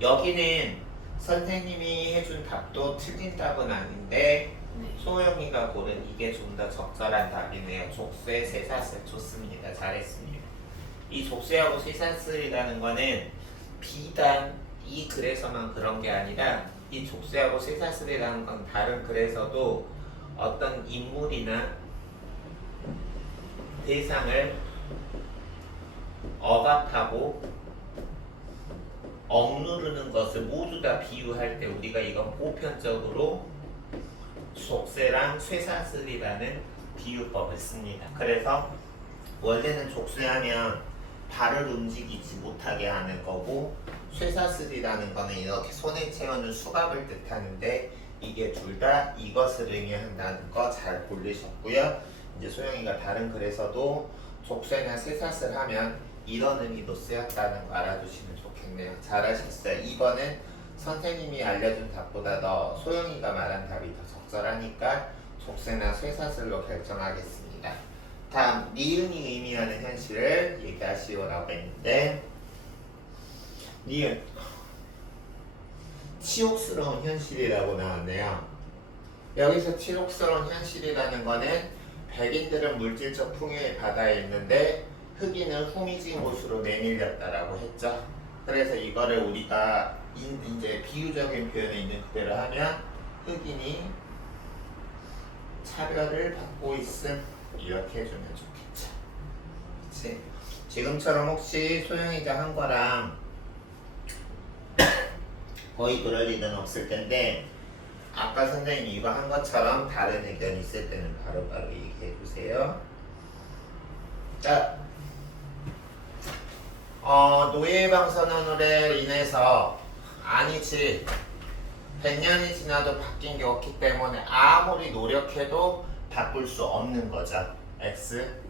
여기는 선생님이 해준 답도 틀린 답은 아닌데 네. 소영이가 고른 이게 좀 더 적절한 답이네요. 족쇄, 쇠사슬 좋습니다. 잘했습니다. 이 족쇄하고 쇠사슬이라는 거는 비단 이 글에서만 그런 게 아니라 이 족쇄하고 쇠사슬이라는 건 다른 글에서도 어떤 인물이나 대상을 억압하고 억누르는 것을 모두 다 비유할 때 우리가 이건 보편적으로 족쇄랑 쇠사슬이라는 비유법을 씁니다. 그래서 원래는 족쇄하면 발을 움직이지 못하게 하는 거고 쇠사슬이라는 거는 이렇게 손에 채우는 수갑을 뜻하는데 이게 둘 다 이것을 의미한다는 거 잘 고르셨고요. 이제 소영이가 다른 글에서도 족쇄나 쇠사슬 하면 이런 의미도 쓰였다는 거 알아두시면 좋겠네요. 잘하셨어요. 이번은 선생님이 알려준 답보다 더 소영이가 말한 답이 더 적절하니까 족쇄나 쇠사슬로 결정하겠습니다. 다음 니은이 의미하는 현실을 얘기하시오라고 했는데 니은 치욕스러운 현실이라고 나왔네요. 여기서 치욕스러운 현실이라는 거는 백인들은 물질적 풍요의 바다에 있는데 흑인은 후미진 곳으로 내밀렸다라고 했죠. 그래서 이거를 우리가 이제 비유적인 표현에 있는 그대로 하면 흑인이 차별을 받고 있음 이렇게 해주면 좋겠죠. 그치? 지금처럼 혹시 소영이가 한 거랑 거의 그럴 일은 없을 텐데 아까 선생님이 이거 한 것처럼 다른 의견이 있을 때는 바로바로 얘기해 주세요. 자, 노예방 선언으로 인해서 아니지 100년이 지나도 바뀐 게 없기 때문에 아무리 노력해도 바꿀 수 없는 거죠. X.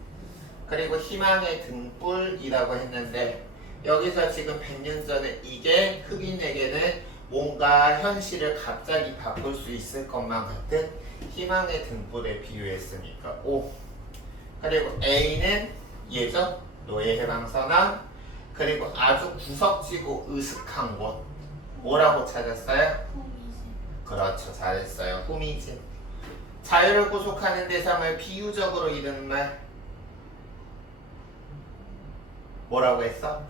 그리고 희망의 등불이라고 했는데 여기서 지금 100년 전에 이게 흑인에게는 뭔가 현실을 갑자기 바꿀 수 있을 것만 같은 희망의 등불에 비유했으니까 O. 그리고 A는 예전 노예 해방 선언. 그리고 아주 구석지고 으슥한 곳 뭐라고 찾았어요? 그렇죠, 잘했어요. 후미진. 자유를 구속하는 대상을 비유적으로 이르는 말 뭐라고 했어?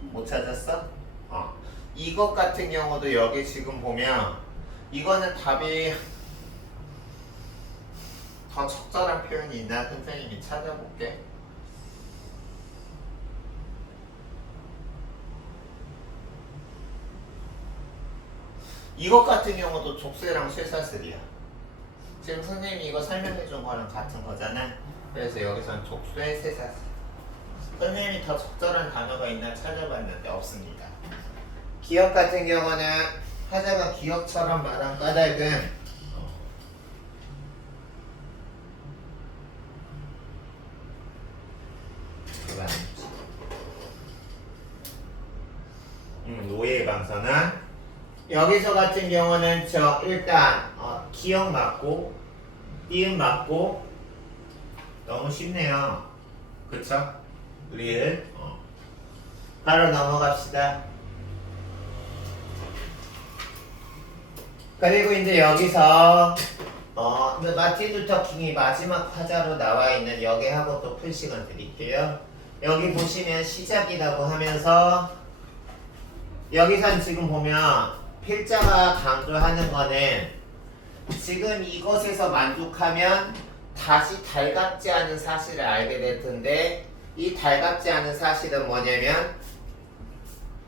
못 찾았어? 이것 같은 경우도 여기 지금 보면 이거는 답이 더 적절한 표현이 있나 선생님이 찾아볼게. 이것 같은 경우도 족쇄랑 쇠사슬이야. 지금 선생님이 이거 설명해 준 거랑 같은 거잖아. 그래서 여기서는 족쇄, 쇠사슬. 선생님이 더 적절한 단어가 있나 찾아봤는데 없습니다. 기억 같은 경우는 하자가 기억처럼 말한 까닭은 그거 아니지. 노예 방선은 여기서 같은 경우는 저 일단 기억 맞고 이음 맞고 너무 쉽네요. 그쵸? 우리 바로 넘어갑시다. 그리고 이제 여기서 마틴 루터 킹이 마지막 화자로 나와 있는 여기하고 또 풀 시간 드릴게요. 여기 보시면 시작이라고 하면서 여기선 지금 보면 필자가 강조하는 거는 지금 이것에서 만족하면 다시 달갑지 않은 사실을 알게 될 텐데 이 달갑지 않은 사실은 뭐냐면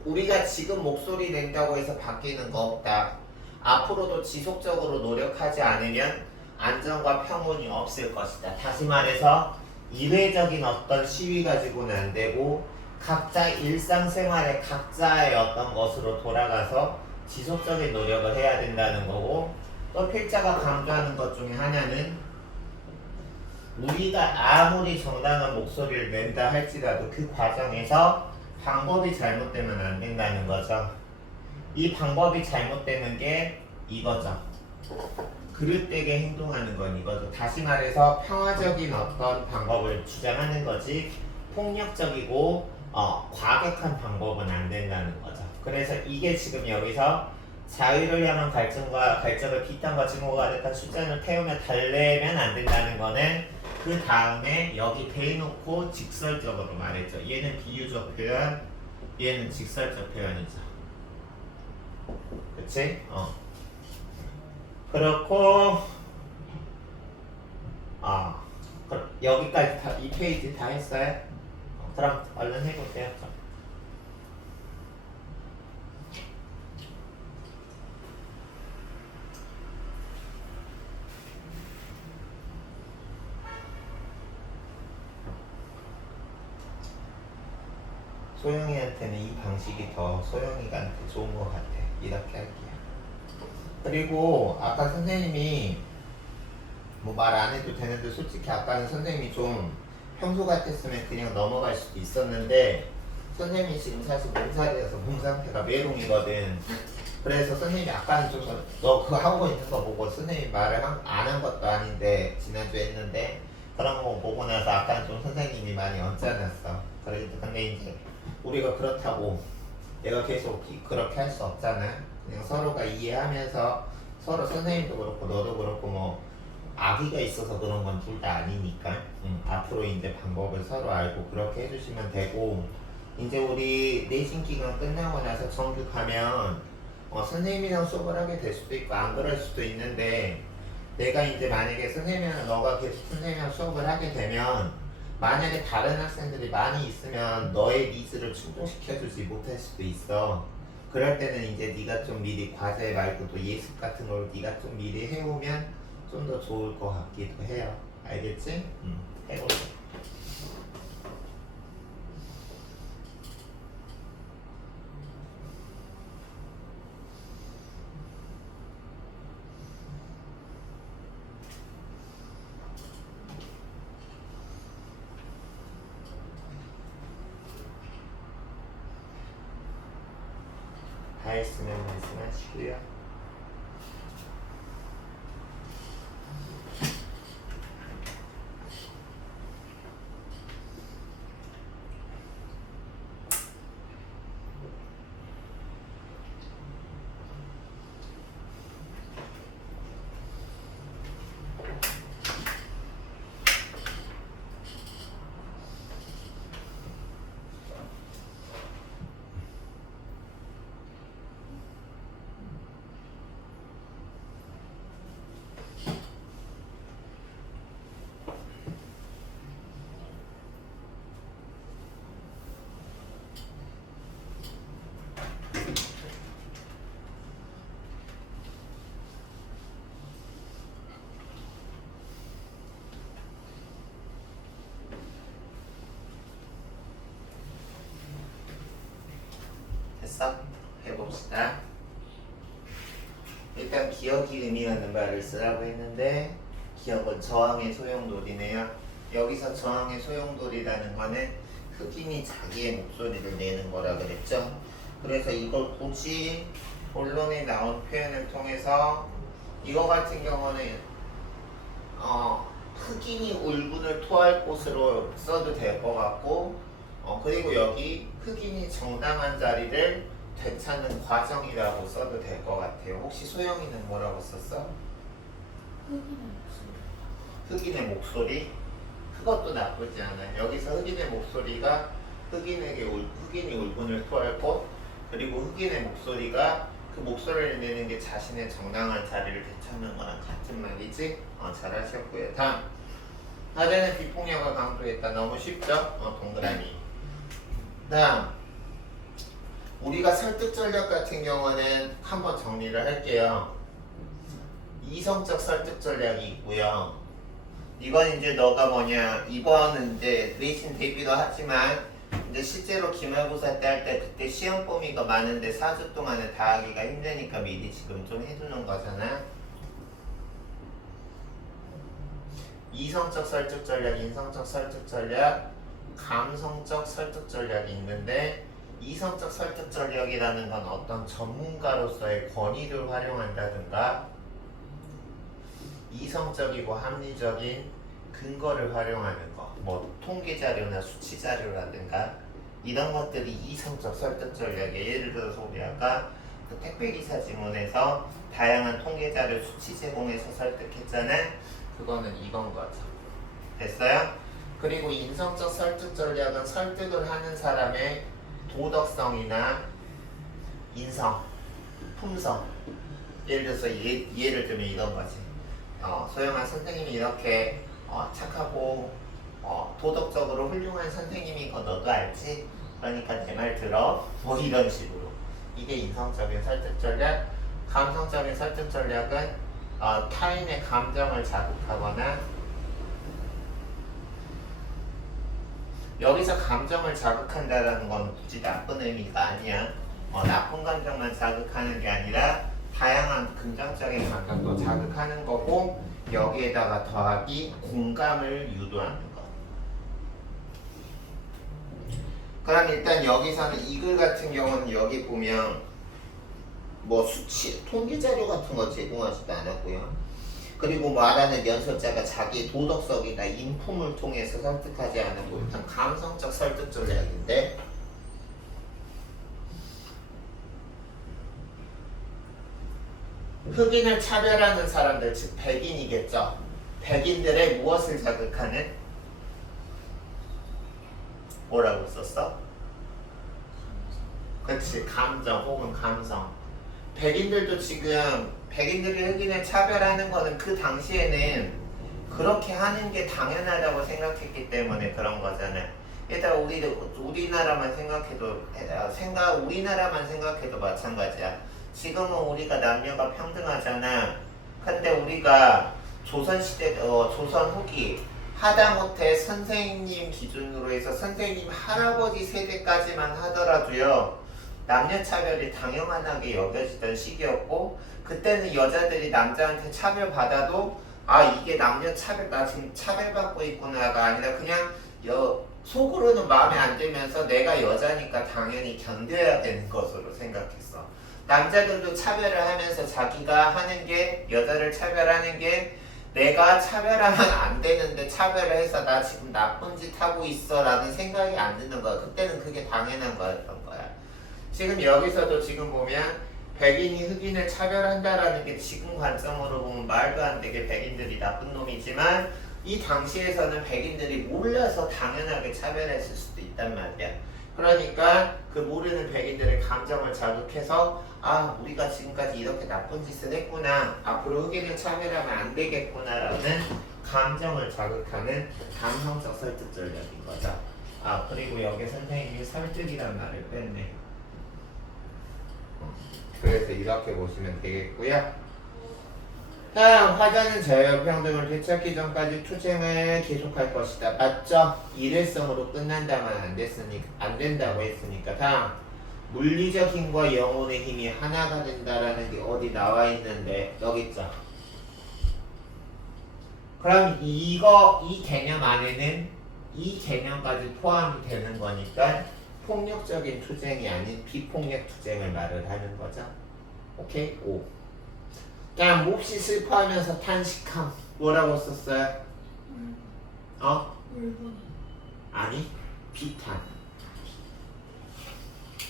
우리가 지금 목소리 낸다고 해서 바뀌는 거 없다. 앞으로도 지속적으로 노력하지 않으면 안정과 평온이 없을 것이다. 다시 말해서 이례적인 어떤 시위 가지고는 안 되고 각자 일상생활의 각자의 어떤 것으로 돌아가서 지속적인 노력을 해야 된다는 거고 또 필자가 강조하는 것 중에 하나는 우리가 아무리 정당한 목소리를 낸다 할지라도 그 과정에서 방법이 잘못되면 안 된다는 거죠. 이 방법이 잘못되는 게 이거죠. 그릇되게 행동하는 건 이거죠. 다시 말해서 평화적인 어떤 방법을 주장하는 거지 폭력적이고 과격한 방법은 안 된다는 거죠. 그래서 이게 지금 여기서 자유를 향한 갈증을 뒷담과 증오가 가득한 숫자를 태우며 달래면 안 된다는 거는 그 다음에 여기 대놓고 직설적으로 말했죠. 얘는 비유적 표현, 얘는 직설적 표현이죠. 그치? 그렇고 여기까지 다, 이 페이지 다 했어요? 그럼 얼른 해볼게요. 소영이한테는 이 방식이 더 소영이한테 좋은 것 같아. 이렇게 할게요. 그리고 아까 선생님이 뭐 말 안 해도 되는데 솔직히 아까는 선생님이 좀 평소 같았으면 그냥 넘어갈 수도 있었는데 선생님이 지금 사실 몸살이라서 몸 상태가 메롱이거든. 그래서 선생님이 아까는 좀 너 그거 하고 있는 거 보고 선생님이 말을 안 한 것도 아닌데 지난주에 했는데 그런 거 보고 나서 아까는 좀 선생님이 많이 언짢았어. 근데 이제 우리가 그렇다고 내가 계속 그렇게 할 수 없잖아. 그냥 서로가 이해하면서 서로 선생님도 그렇고 너도 그렇고 뭐 악의가 있어서 그런 건 둘 다 아니니까 앞으로 이제 방법을 서로 알고 그렇게 해주시면 되고 이제 우리 내신 기간 끝나고 나서 정규 가면 선생님이랑 수업을 하게 될 수도 있고 안 그럴 수도 있는데 내가 이제 만약에 선생님이랑 너가 계속 선생님이랑 수업을 하게 되면 만약에 다른 학생들이 많이 있으면 너의 니즈를 충족시켜주지 못할 수도 있어. 그럴 때는 이제 네가 좀 미리 과제 말고도 예습 같은 걸 네가 좀 미리 해오면 좀 더 좋을 것 같기도 해요. 알겠지? 해보자. 다 했으면 말씀하시고요. 됐어? 해봅시다. 일단 기억이 의미하는 말을 쓰라고 했는데 기억은 저항의 소용돌이네요. 여기서 저항의 소용돌이라는 거는 흑인이 자기의 목소리를 내는 거라 그랬죠. 그래서 이걸 굳이 본론에 나온 표현을 통해서 이거 같은 경우는 흑인이 울분을 토할 곳으로 써도 될 것 같고 그리고 여기 흑인이 정당한 자리를 되찾는 과정이라고 써도 될 것 같아요. 혹시 소영이는 뭐라고 썼어? 흑인의 목소리? 그것도 나쁘지 않아요. 여기서 흑인의 목소리가 흑인이 울분을 토할 곳, 그리고 흑인의 목소리가 그 목소리를 내는 게 자신의 정당한 자리를 되찾는 거랑 같은 말이지? 잘하셨고요. 다음. 하자는 비폭력을 강조했다. 너무 쉽죠? 동그라미. 다음. 우리가 설득 전략 같은 경우는 한번 정리를 할게요. 이성적 설득 전략이 있고요. 이건 이제 너가 이거는 이제 내신 대비도 하지만 이제 실제로 기말고사 때 할 때 그때 시험 범위가 많은데 4주 동안에 다 하기가 힘드니까 미리 지금 좀 해두는 거잖아. 이성적 설득 전략, 인성적 설득 전략, 감성적 설득 전략이 있는데 이성적 설득 전략이라는 건 어떤 전문가로서의 권위를 활용한다든가 이성적이고 합리적인 근거를 활용하는 거, 뭐 통계 자료나 수치 자료라든가 이런 것들이 이성적 설득 전략이에요. 예를 들어서 우리 아까 그 택배기사 지문에서 다양한 통계 자료 수치 제공해서 설득했잖아. 그거는 이건 거죠. 됐어요? 그리고 인성적 설득 전략은 설득을 하는 사람의 도덕성이나 인성, 품성. 예를 들어서 예를 들면 이런 거지. 소영아 선생님이 이렇게 착하고 도덕적으로 훌륭한 선생님인 거 너도 알지? 그러니까 내 말 들어. 뭐 이런 식으로. 이게 인성적인 설득 전략. 감성적인 설득 전략은 타인의 감정을 자극하거나 여기서 감정을 자극한다는 건 굳이 나쁜 의미가 아니야. 나쁜 감정만 자극하는 게 아니라 다양한 긍정적인 감정도 자극하는 거고 여기에다가 더하기 공감을 유도하는 거. 그럼 일단 여기서는 이 글 같은 경우는 여기 보면 뭐 수치, 통계 자료 같은 거 제공하지도 않았고요. 그리고 말하는 연설자가 자기의 도덕성이나 인품을 통해서 설득하지 않고 일단 감성적 설득 전략인데 흑인을 차별하는 사람들, 즉 백인이겠죠. 백인들의 무엇을 자극하는? 뭐라고 썼어? 그치, 감정 혹은 감성. 백인들도 지금 백인들이 흑인을 차별하는 거는 그 당시에는 그렇게 하는 게 당연하다고 생각했기 때문에 그런 거잖아요. 일단 우리나라만 생각해도 우리나라만 생각해도 마찬가지야. 지금은 우리가 남녀가 평등하잖아. 근데 우리가 조선시대 조선 후기 하다못해 선생님 기준으로 해서 선생님 할아버지 세대까지만 하더라도요 남녀 차별이 당연하게 여겨지던 시기였고 그때는 여자들이 남자한테 차별받아도 아 이게 남녀 차별 나 지금 차별받고 있구나가 아니라 그냥 속으로는 마음에 안 들면서 내가 여자니까 당연히 견뎌야 되는 것으로 생각했어. 남자들도 차별을 하면서 자기가 하는 게 여자를 차별하는 게 내가 차별하면 안 되는데 차별을 해서 나 지금 나쁜 짓 하고 있어 라는 생각이 안 드는 거야. 그때는 그게 당연한 거였던 거야. 지금 여기서도 지금 보면 백인이 흑인을 차별한다라는 게 지금 관점으로 보면 말도 안 되게 백인들이 나쁜 놈이지만 이 당시에서는 백인들이 몰라서 당연하게 차별했을 수도 있단 말이야. 그러니까 그 모르는 백인들의 감정을 자극해서 아 우리가 지금까지 이렇게 나쁜 짓을 했구나 앞으로 흑인을 차별하면 안 되겠구나라는 감정을 자극하는 감성적 설득 전략인 거죠. 아 그리고 여기 선생님이 설득이란 말을 뺐네. 그래서 이렇게 보시면 되겠고요. 다음 화자는 자유평등을 되찾기 전까지 투쟁을 계속할 것이다. 맞죠? 일회성으로 끝난다면 안 된다고 했으니까. 다음 물리적 힘과 영혼의 힘이 하나가 된다라는 게 어디 나와 있는데 여기 있죠. 그럼 이 개념 안에는 이 개념까지 포함이 되는 거니까 폭력적인 투쟁이 아닌 비폭력 투쟁을 말을 하는 거죠. 오케이? 5. 그냥 몹시 슬퍼하면서 탄식함 뭐라고 썼어요? 울분. 아니 비탄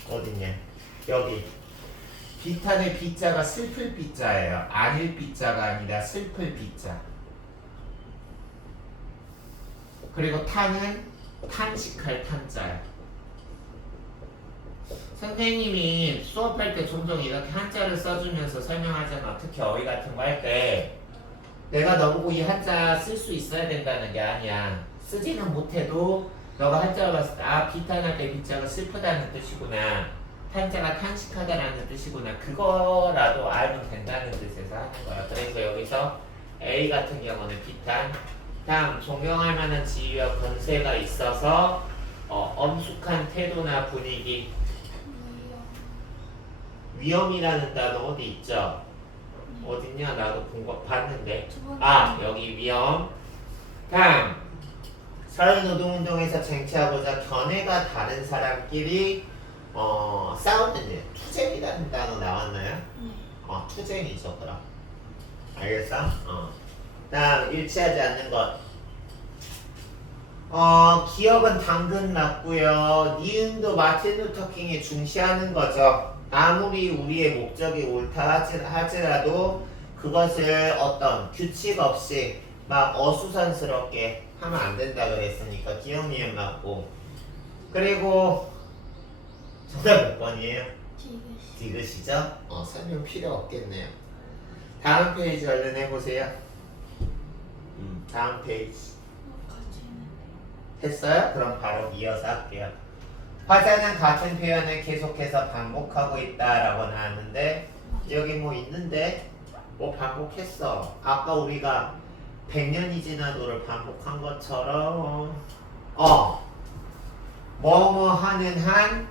어딨냐 여기 비탄의 비자가 슬플 비자예요. 아닐 비자가 아니라 슬플 비자. 그리고 탄은 탄식할 탄자예요. 선생님이 수업할 때 종종 이렇게 한자를 써주면서 설명하잖아. 특히 어휘 같은 거 할 때 내가 너보고 이 한자 쓸 수 있어야 된다는 게 아니야. 쓰지는 못해도 너가 한자를 봤을 때 아 비탄할 때 비자가 슬프다는 뜻이구나 한자가 탄식하다라는 뜻이구나 그거라도 알면 된다는 뜻에서 하는 거야. 그래서 여기서 A 같은 경우는 비탄. 다음 존경할 만한 지위와 권세가 있어서 엄숙한 태도나 분위기. 위험이라는 단어 어디 있죠? 어딨냐? 나도 본 거 봤는데. 아 여기 위험. 다음 사회노동운동에서 쟁취하고자 견해가 다른 사람끼리 싸우는 일. 투쟁이라는 단어 나왔나요? 투쟁이죠 그럼. 알겠어? 다음 일치하지 않는 것. 기억은 당근 맞고요. 니은도 마틴 루터킹이 중시하는 거죠. 아무리 우리의 목적이 옳다 하더라도 그것을 어떤 규칙 없이 막 어수선스럽게 하면 안 된다 그랬으니까 기억 니은 맞고. 그리고 정답 몇 번이에요? 디귿이죠? 설명 필요 없겠네요. 다음 페이지 얼른 해보세요. 다음 페이지 했어요? 그럼 바로 이어서 할게요. 화자는 같은 표현을 계속해서 반복하고 있다라고 나왔는데 여기 뭐 있는데 뭐 반복했어. 아까 우리가 100년이 지나도를 반복한 것처럼 뭐뭐 하는 한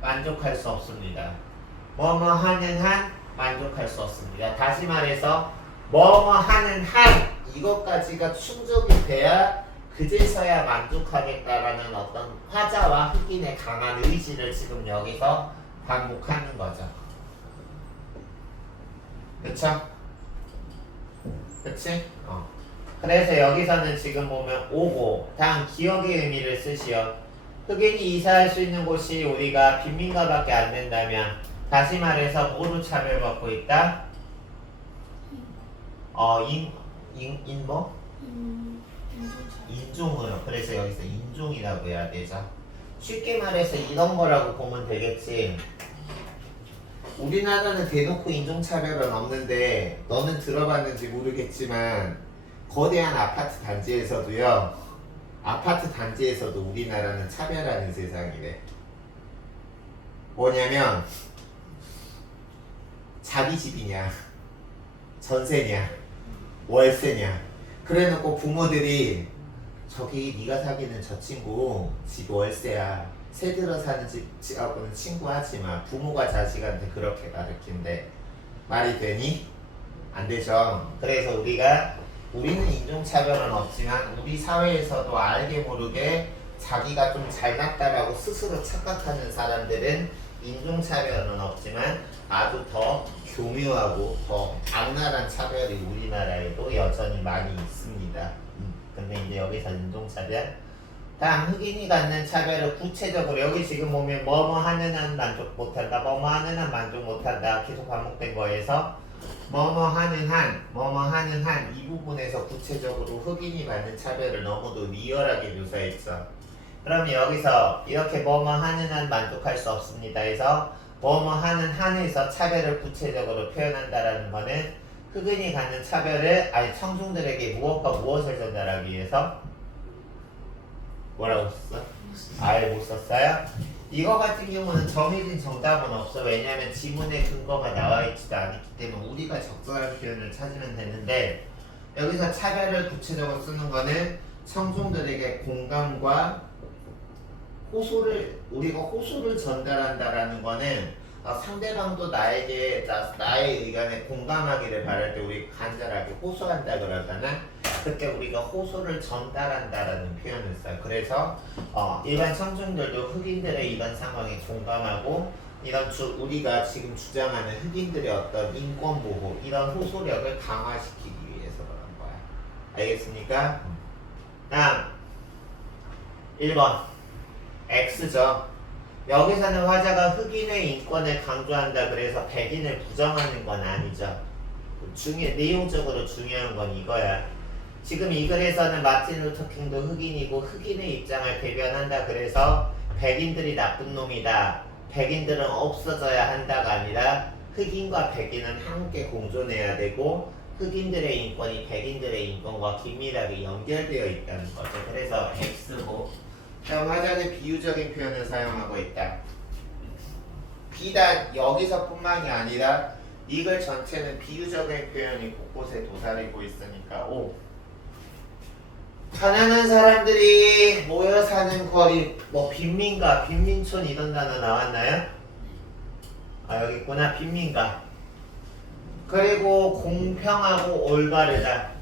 만족할 수 없습니다. 뭐뭐 하는 한 만족할 수 없습니다. 다시 말해서 뭐뭐 하는 한 이것까지가 충족이 돼야 그제서야 만족하겠다라는 어떤 화자와 흑인의 강한 의지를 지금 여기서 반복하는 거죠. 그쵸? 그치? 그래서 여기서는 지금 보면 오고 다음 기억의 의미를 쓰시오. 흑인이 이사할 수 있는 곳이 우리가 빈민가밖에 안 된다면 다시 말해서 뭐로 차별받고 있다? 뭐? 인종으로. 그래서 여기서 인종이라고 해야 되죠. 쉽게 말해서 이런 거라고 보면 되겠지. 우리나라는 대놓고 인종차별은 없는데 너는 들어봤는지 모르겠지만 거대한 아파트 단지에서도요. 아파트 단지에서도 우리나라는 차별하는 세상이래. 뭐냐면 자기 집이냐 전세냐 월세냐 그래놓고 부모들이 저기 네가 사귀는 저 친구 집 월세야 새 들어 사는 집하고는 친구하지 마. 부모가 자식한테 그렇게 가르친대. 말이 되니? 안 되죠. 그래서 우리는 인종차별은 없지만 우리 사회에서도 알게 모르게 자기가 좀 잘났다라고 스스로 착각하는 사람들은 인종차별은 없지만 아주 더 교묘하고 더 악랄한 차별이 우리나라에도 여전히 많이 있습니다. 근데 이제 여기서 인종차별 다음 흑인이 갖는 차별을 구체적으로 여기 지금 보면 뭐뭐 하는 한 만족 못한다 뭐뭐 하는 한 만족 못한다 계속 반복된 거에서 뭐뭐 하는 한 이 부분에서 구체적으로 흑인이 받는 차별을 너무도 리얼하게 묘사했죠. 그럼 여기서 이렇게 뭐뭐 하는 한 만족할 수 없습니다 해서 뭐뭐 하는 한에서 차별을 구체적으로 표현한다라는 거는 흑인이 갖는 차별을 청중들에게 무엇과 무엇을 전달하기 위해서 뭐라고 썼어? 아예 못 썼어요? 이거 같은 경우는 정해진 정답은 없어. 왜냐하면 지문에 근거가 나와 있지도 않기 때문에 우리가 적절한 표현을 찾으면 되는데 여기서 차별을 구체적으로 쓰는 거는 청중들에게 공감과 우리가 호소를 전달한다라는 거는 상대방도 나의 의견에 공감하기를 바랄 때 우리 간절하게 호소한다 그러잖아. 그때 우리가 호소를 전달한다라는 표현을 써요. 그래서 일반 청중들도 흑인들의 이런 상황에 공감하고 우리가 지금 주장하는 흑인들의 어떤 인권 보호 이런 호소력을 강화시키기 위해서 그런 거야. 알겠습니까? 다음 1번 X죠. 여기서는 화자가 흑인의 인권을 강조한다 그래서 백인을 부정하는 건 아니죠. 내용적으로 중요한 건 이거야. 지금 이 글에서는 마틴 루터 킹도 흑인이고 흑인의 입장을 대변한다 그래서 백인들이 나쁜 놈이다. 백인들은 없어져야 한다가 아니라 흑인과 백인은 함께 공존해야 되고 흑인들의 인권이 백인들의 인권과 긴밀하게 연결되어 있다는 거죠. 그래서 X고 다음 화자는 비유적인 표현을 사용하고 있다. 비단 여기서뿐만이 아니라 이 글 전체는 비유적인 표현이 곳곳에 도사리고 있으니까 O. 가난한 사람들이 모여 사는 거리 빈민가, 빈민촌 이런 단어 나왔나요? 여기 있구나. 빈민가. 그리고 공평하고 올바르다.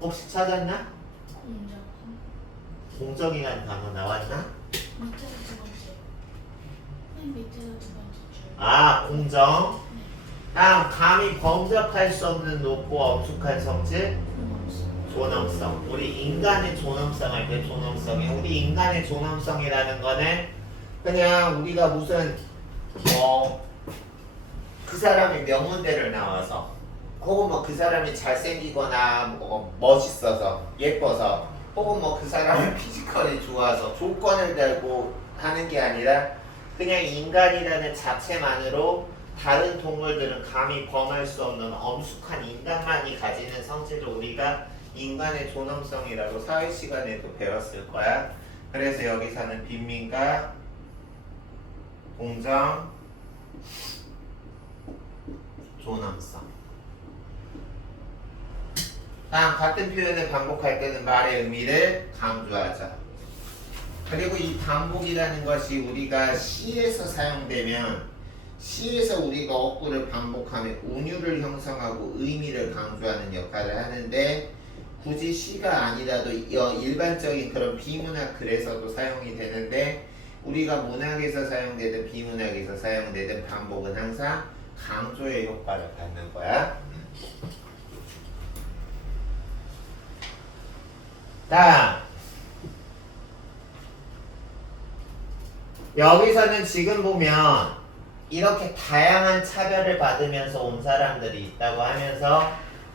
혹시 찾았나? 공정이라는 단어 나왔나? 밑에서 두 번째. 맨 밑에서 두 번째 줄. 공정. 다음 감히 범접할 수 없는 높고 엄숙한 성질. 존엄성. 우리 인간의 존엄성 할 때 존엄성이 우리 인간의 존엄성이라는 거는 그냥 우리가 무슨 그 사람의 명문대를 나와서 혹은 그 사람이 잘생기거나 멋있어서 예뻐서 혹은 그 사람의 피지컬이 좋아서 조건을 달고 하는 게 아니라 그냥 인간이라는 자체만으로 다른 동물들은 감히 범할 수 없는 엄숙한 인간만이 가지는 성질을 우리가 인간의 존엄성이라고 사회 시간에도 배웠을 거야. 그래서 여기서는 빈민가, 공정, 존엄성. 다음 같은 표현을 반복할 때는 말의 의미를 강조하자. 그리고 이 반복이라는 것이 우리가 시에서 사용되면 시에서 우리가 어구를 반복하면 운율을 형성하고 의미를 강조하는 역할을 하는데 굳이 시가 아니라도 일반적인 그런 비문학 글에서도 사용이 되는데 우리가 문학에서 사용되든 비문학에서 사용되든 반복은 항상 강조의 효과를 갖는 거야. 다음 여기서는 지금 보면 이렇게 다양한 차별을 받으면서 온 사람들이 있다고 하면서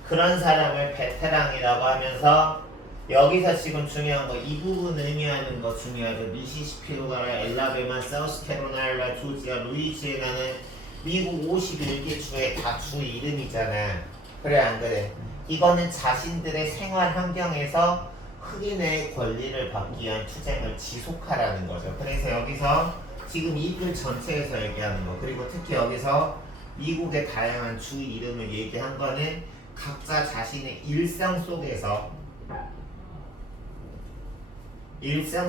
그런 사람을 베테랑이라고 하면서 여기서 지금 중요한 거 이 부분 의미하는 거 중요하죠. 미시시피로 가라, 엘라베마, 사우스캐롤라이나, 조지아, 루이지애나는 미국 51개 주에 다 주 이름이잖아. 그래 안 그래? 이거는 자신들의 생활 환경에서 흑인의 권리를 받기 위한 투쟁을 지속하라는 거죠. 그래서 여기서 지금 이 글 전체에서 얘기하는 거, 그리고 특히 여기서 미국의 다양한 주 이름을 얘기한 거는 각자 자신의 일상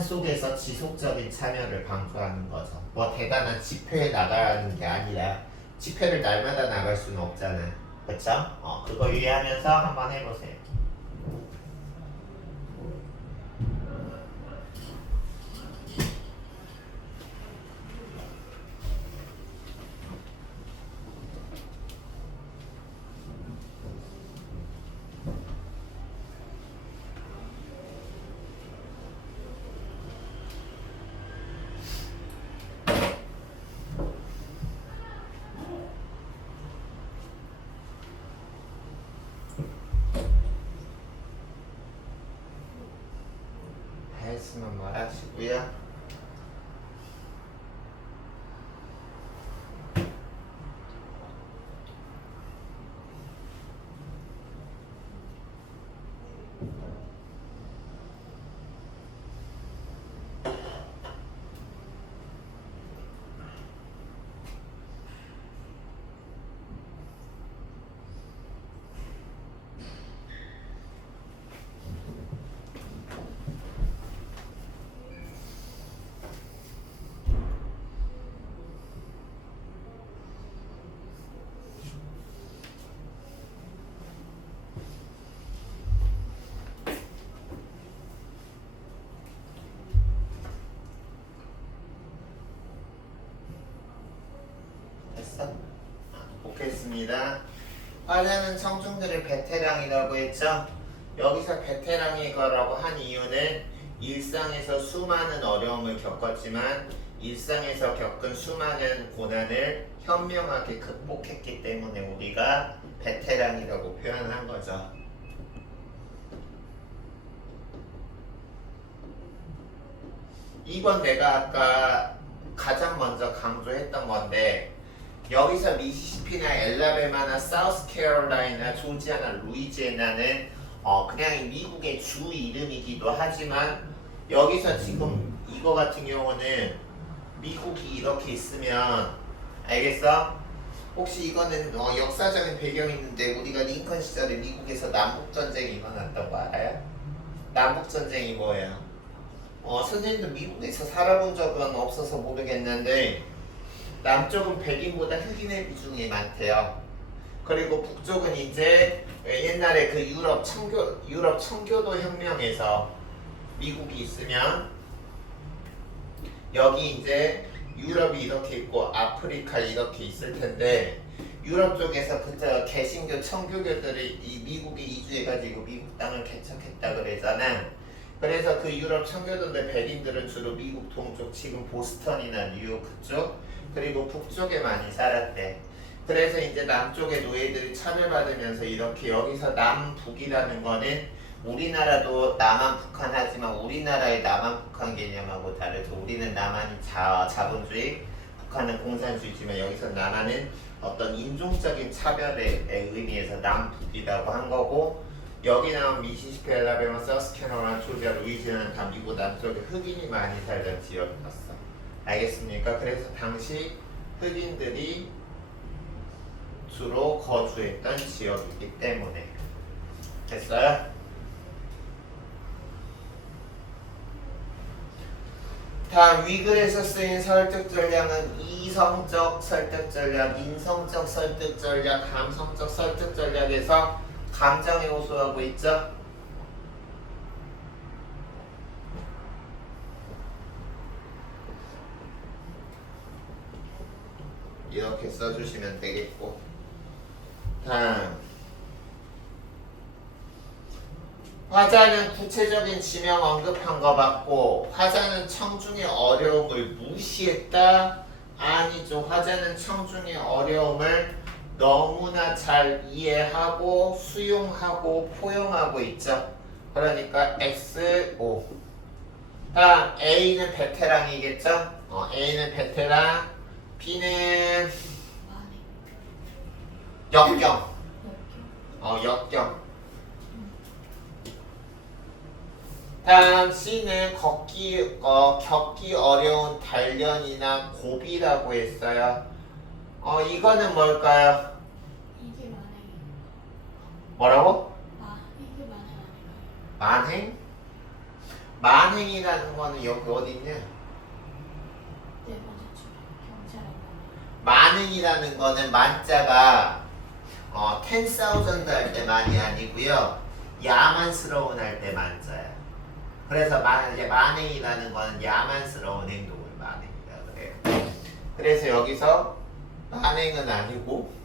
속에서 지속적인 참여를 강조하는 거죠. 뭐 대단한 집회에 나가는 게 아니라 집회를 날마다 나갈 수는 없잖아. 그쵸? 그거 유의하면서 한번 해보세요. 했으면 말하시고요. 됐어? 보겠습니다. 화자는 청중들을 베테랑이라고 했죠? 여기서 베테랑이라고 한 이유는 일상에서 수많은 어려움을 겪었지만 일상에서 겪은 수많은 고난을 현명하게 극복했기 때문에 우리가 베테랑이라고 표현한 거죠. 이건 내가 아까 가장 먼저 강조했던 건데 여기서 미시시피나 엘라베마나 사우스캐롤라이나 조지아나 루이지애나는 그냥 미국의 주 이름이기도 하지만 여기서 지금 이거 같은 경우는 미국이 이렇게 있으면 알겠어? 혹시 이거는 역사적인 배경이 있는데 우리가 링컨 시절에 미국에서 남북전쟁이 일어났던 거 알아요? 남북전쟁이 뭐예요? 선생님도 미국에서 살아본 적은 없어서 모르겠는데 남쪽은 백인보다 흑인의 비중이 많대요. 그리고 북쪽은 이제 옛날에 그 유럽 청교도 혁명에서 미국이 있으면 여기 이제 유럽이 이렇게 있고 아프리카 이렇게 있을 텐데 유럽 쪽에서 그때 개신교 청교교들이 이 미국에 이주해가지고 미국 땅을 개척했다 그러잖아. 그래서 그 유럽 청교도들 백인들은 주로 미국 동쪽 지금 보스턴이나 뉴욕 그쪽 그리고 북쪽에 많이 살았대. 그래서 이제 남쪽의 노예들이 차별받으면서 이렇게 여기서 남북이라는 거는 우리나라도 남한 북한 하지만 우리나라의 남한 북한 개념하고 다르죠. 우리는 남한이 자본주의, 북한은 공산주의지만 여기서 남한은 어떤 인종적인 차별의 의미에서 남북이라고 한 거고 여기 나온 미시시피, 엘라베마, 사우스캐롤라이나, 조지아, 루이지애나는 다 미국 남쪽에 흑인이 많이 살던 지역이었어. 알겠습니까? 그래서 당시 흑인들이 주로 거주했던 지역이기 때문에 됐어요? 다음 위글에서 쓰인 설득 전략은 이성적 설득 전략, 인성적 설득 전략, 감성적 설득 전략에서 감정에 호소하고 있죠? 이렇게 써주시면 되겠고 다음 화자는 구체적인 지명 언급한 거 받고 화자는 청중의 어려움을 무시했다? 아니죠. 화자는 청중의 어려움을 너무나 잘 이해하고 수용하고 포용하고 있죠. 그러니까 XO. 다음 A는 베테랑이겠죠? A는 베테랑, B는 만행. 역경. 역경. 역경. 다음 C는 겪기 어려운 단련이나 고비라고 했어요. 이거는 뭘까요? 이게 만행이에요. 뭐라고? 이게 만행 아닌가요? 만행? 만행이라는 거는 여기 어디 있냐? 네 번째 줄에 경찰의 만행. 만행이라는 거는 만자가 10,000 할 때 만이 아니고요. 야만스러운 할 때 만자야. 그래서 만행이라는 거는 야만스러운 행동을 만행이라 그래요. 그래서 여기서 만행은 아니고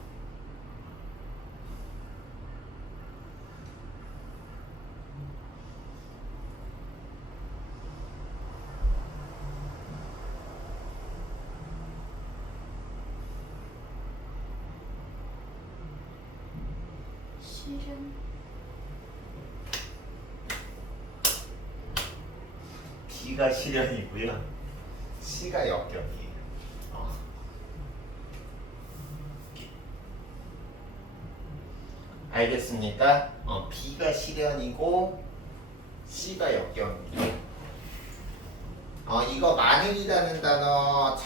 실은 B가 실현이고요. C가 역경이에요. 알겠습니까? B가 실현이고 C가 역경이에요. 이거 만행이라는 단어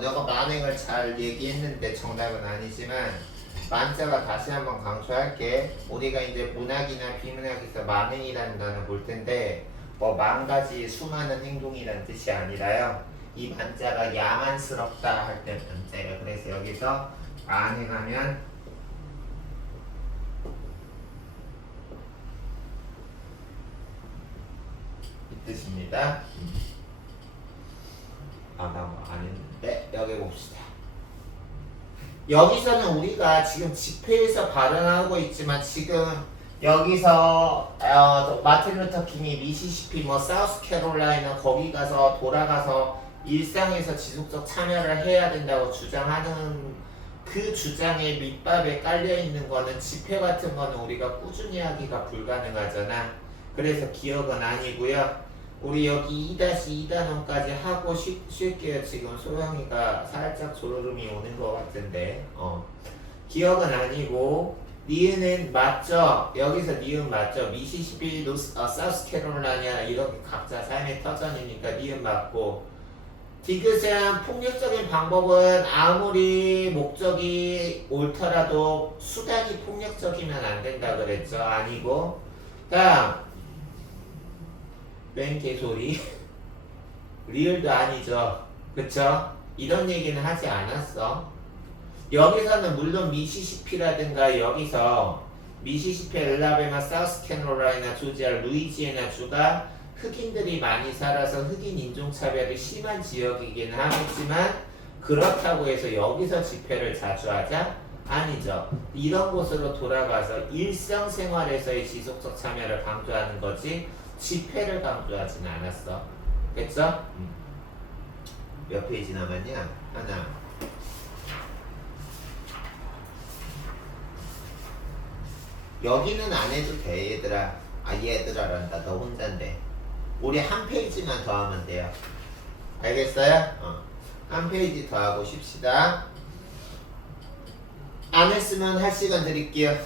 내가 만행을 잘 얘기했는데 정답은 아니지만 만자가 다시 한번 강조할게. 우리가 이제 문학이나 비문학에서 만행이라는 단어 볼 텐데 뭐 만가지 수많은 행동이란 뜻이 아니라요. 이 만자가 야만스럽다 할 때 만자예요. 그래서 여기서 만행하면 이 뜻입니다. 나 뭐 안 했는데 여기 봅시다. 여기서는 우리가 지금 집회에서 발언하고 있지만 지금 여기서 마틴 루터 킹이 미시시피 사우스캐롤라이나 거기 가서 돌아가서 일상에서 지속적 참여를 해야 된다고 주장하는 그 주장의 밑밥에 깔려 있는 거는 집회 같은 거는 우리가 꾸준히 하기가 불가능하잖아. 그래서 기억은 아니고요. 우리 여기 2-2단원까지 하고 쉴게요. 지금 소영이가 살짝 졸음이 오는 것 같은데 기억은 아니고 니은은 맞죠? 여기서 니은 맞죠? 미시시피, 사우스캐롤라이나 이렇게 각자 삶의 터전이니까 니은 맞고 디귿은 폭력적인 방법은 아무리 목적이 옳더라도 수단이 폭력적이면 안 된다 그랬죠? 아니고 다음 웬 개소리? 리얼도 아니죠. 그쵸? 이런 얘기는 하지 않았어. 여기서는 물론 미시시피라든가 여기서 미시시피, 엘라베마, 사우스캐롤라이나, 조지아, 루이지애나 주가 흑인들이 많이 살아서 흑인 인종차별이 심한 지역이기는 하겠지만 그렇다고 해서 여기서 집회를 자주 하자? 아니죠. 이런 곳으로 돌아가서 일상생활에서의 지속적 참여를 강조하는 거지 집회를 강조하진 않았어. 됐어? 몇 페이지 남았냐? 하나. 여기는 안 해도 돼 얘들아. 얘들아란다. 너 혼잔데. 우리 한 페이지만 더 하면 돼요. 알겠어요? 한 페이지 더 하고 쉽시다. 안 했으면 할 시간 드릴게요.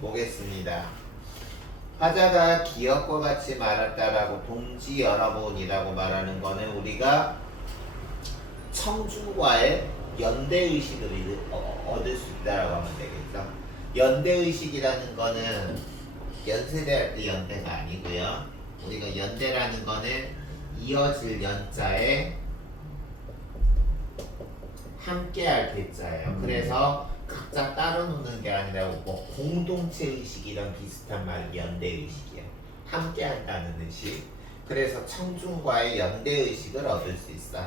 보겠습니다. 화자가 기억과 같이 말했다라고 동지 여러분이라고 말하는 거는 우리가 청중과의 연대의식을 얻을 수 있다라고 하면 되겠죠. 연대의식이라는 거는 연세대할 때 연대가 아니고요. 우리가 연대라는 거는 이어질 연자에 함께할 대자예요. 그래서 각자 따로 노는 게 아니라 뭐 공동체 의식이랑 비슷한 말이 연대 의식이야. 함께한다는 의식. 그래서 청중과의 연대 의식을 얻을 수 있어.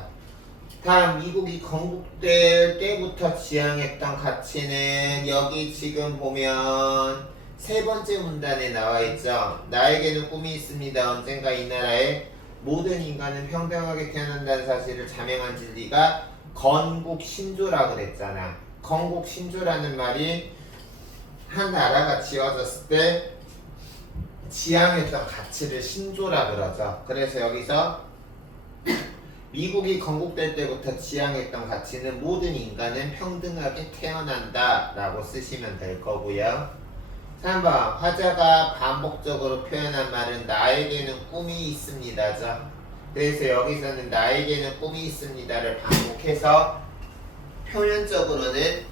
다음 미국이 건국될 때부터 지향했던 가치는 여기 지금 보면 세 번째 문단에 나와 있죠. 나에게는 꿈이 있습니다. 언젠가 이 나라에 모든 인간은 평등하게 태어난다는 사실을 자명한 진리가 건국 신조라 그랬잖아. 건국 신조라는 말이 한 나라가 지어졌을 때 지향했던 가치를 신조라 그러죠. 그래서 여기서 미국이 건국될 때부터 지향했던 가치는 모든 인간은 평등하게 태어난다 라고 쓰시면 될 거고요. 3번 화자가 반복적으로 표현한 말은 나에게는 꿈이 있습니다죠. 그래서 여기서는 나에게는 꿈이 있습니다를 반복해서 표현적으로는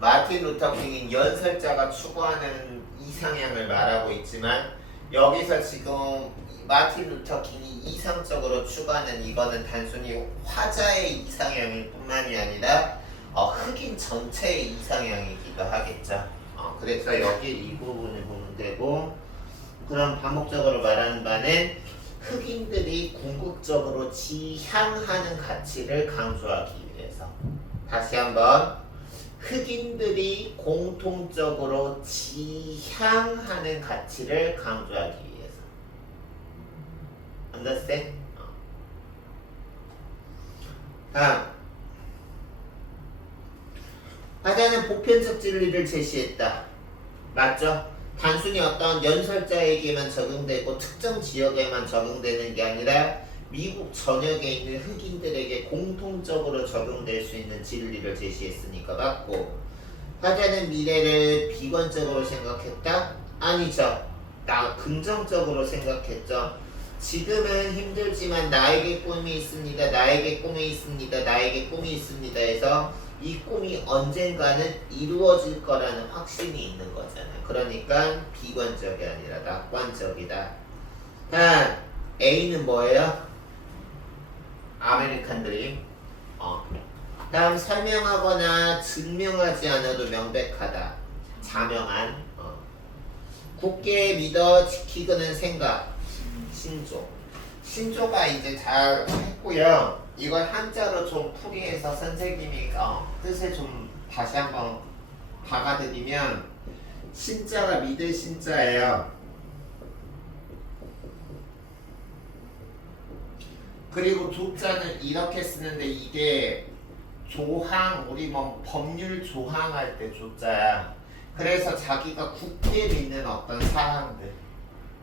마틴 루터 킹인 연설자가 추구하는 이상향을 말하고 있지만 여기서 지금 마틴 루터 킹이 이상적으로 추구하는 이거는 단순히 화자의 이상향일 뿐만이 아니라 흑인 전체의 이상향이기도 하겠죠. 그래서 여기 이 부분을 보면 되고, 그럼 반복적으로 말하는 바는 흑인들이 궁극적으로 지향하는 가치를 강조하기 위해서. 다시 한번 흑인들이 공통적으로 지향하는 가치를 강조하기 위해서. Understand? 다음 화자는 보편적 진리를 제시했다. 맞죠? 단순히 어떤 연설자에게만 적용되고 특정 지역에만 적용되는 게 아니라 미국 전역에 있는 흑인들에게 공통적으로 적용될 수 있는 진리를 제시했으니까 맞고, 화자는 미래를 비관적으로 생각했다? 아니죠. 긍정적으로 생각했죠. 지금은 힘들지만 나에게 꿈이 있습니다. 나에게 꿈이 있습니다. 나에게 꿈이 있습니다 해서 이 꿈이 언젠가는 이루어질 거라는 확신이 있는 거잖아요. 그러니까 비관적이 아니라 낙관적이다. 다음 A는 뭐예요? 아메리칸 드림. 다음 설명하거나 증명하지 않아도 명백하다. 자명한. 굳게 믿어 지키고는 생각. 신조. 신조가 이제 잘 했고요. 이걸 한자로 좀 풀이해서 선생님이 뜻을 좀 다시 한번 박아드리면, 신자가 믿을 신자예요. 그리고 조자는 이렇게 쓰는데 이게 조항, 우리 뭐 법률 조항할 때 조자야. 그래서 자기가 굳게 믿는 어떤 사항들,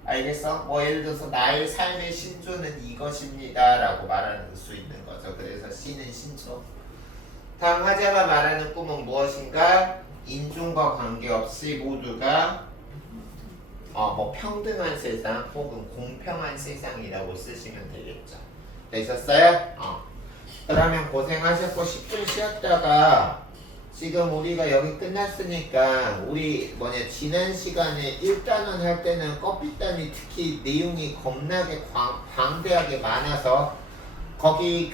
알겠어? 뭐 예를 들어서 나의 삶의 신조는 이것입니다 라고 말할 수 있는 거죠. 그래서 신은 신조. 다음 화자가 말하는 꿈은 무엇인가? 인종과 관계없이 모두가 뭐 평등한 세상 혹은 공평한 세상이라고 쓰시면 되겠죠. 되셨어요? 그러면 고생하셨고 10분 쉬었다가 지금 우리가 여기 끝났으니까 우리 지난 시간에 1단원 할 때는 커피단이 특히 내용이 겁나게 광대하게 많아서 거기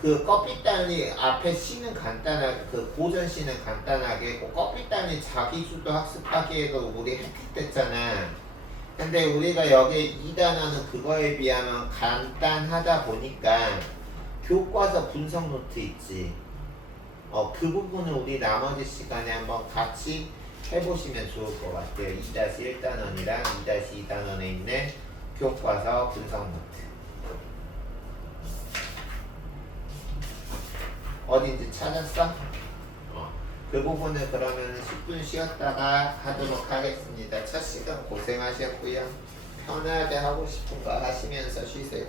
그 커피단이 앞에 시는 간단하게, 그 고전 시는 간단하게, 커피단이 자기주도 학습하기에도 우리 획득됐잖아. 근데 우리가 여기 2단원은 그거에 비하면 간단하다 보니까 교과서 분석 노트 있지. 그 부분을 우리 나머지 시간에 한번 같이 해보시면 좋을 것 같아요. 2-1단원이랑 2-2단원에 있는 교과서 분석 노트. 어딘지 찾았어? 그 부분을 그러면 10분 쉬었다가 하도록 하겠습니다. 첫 시간 고생하셨고요. 편하게 하고 싶은 거 하시면서 쉬세요.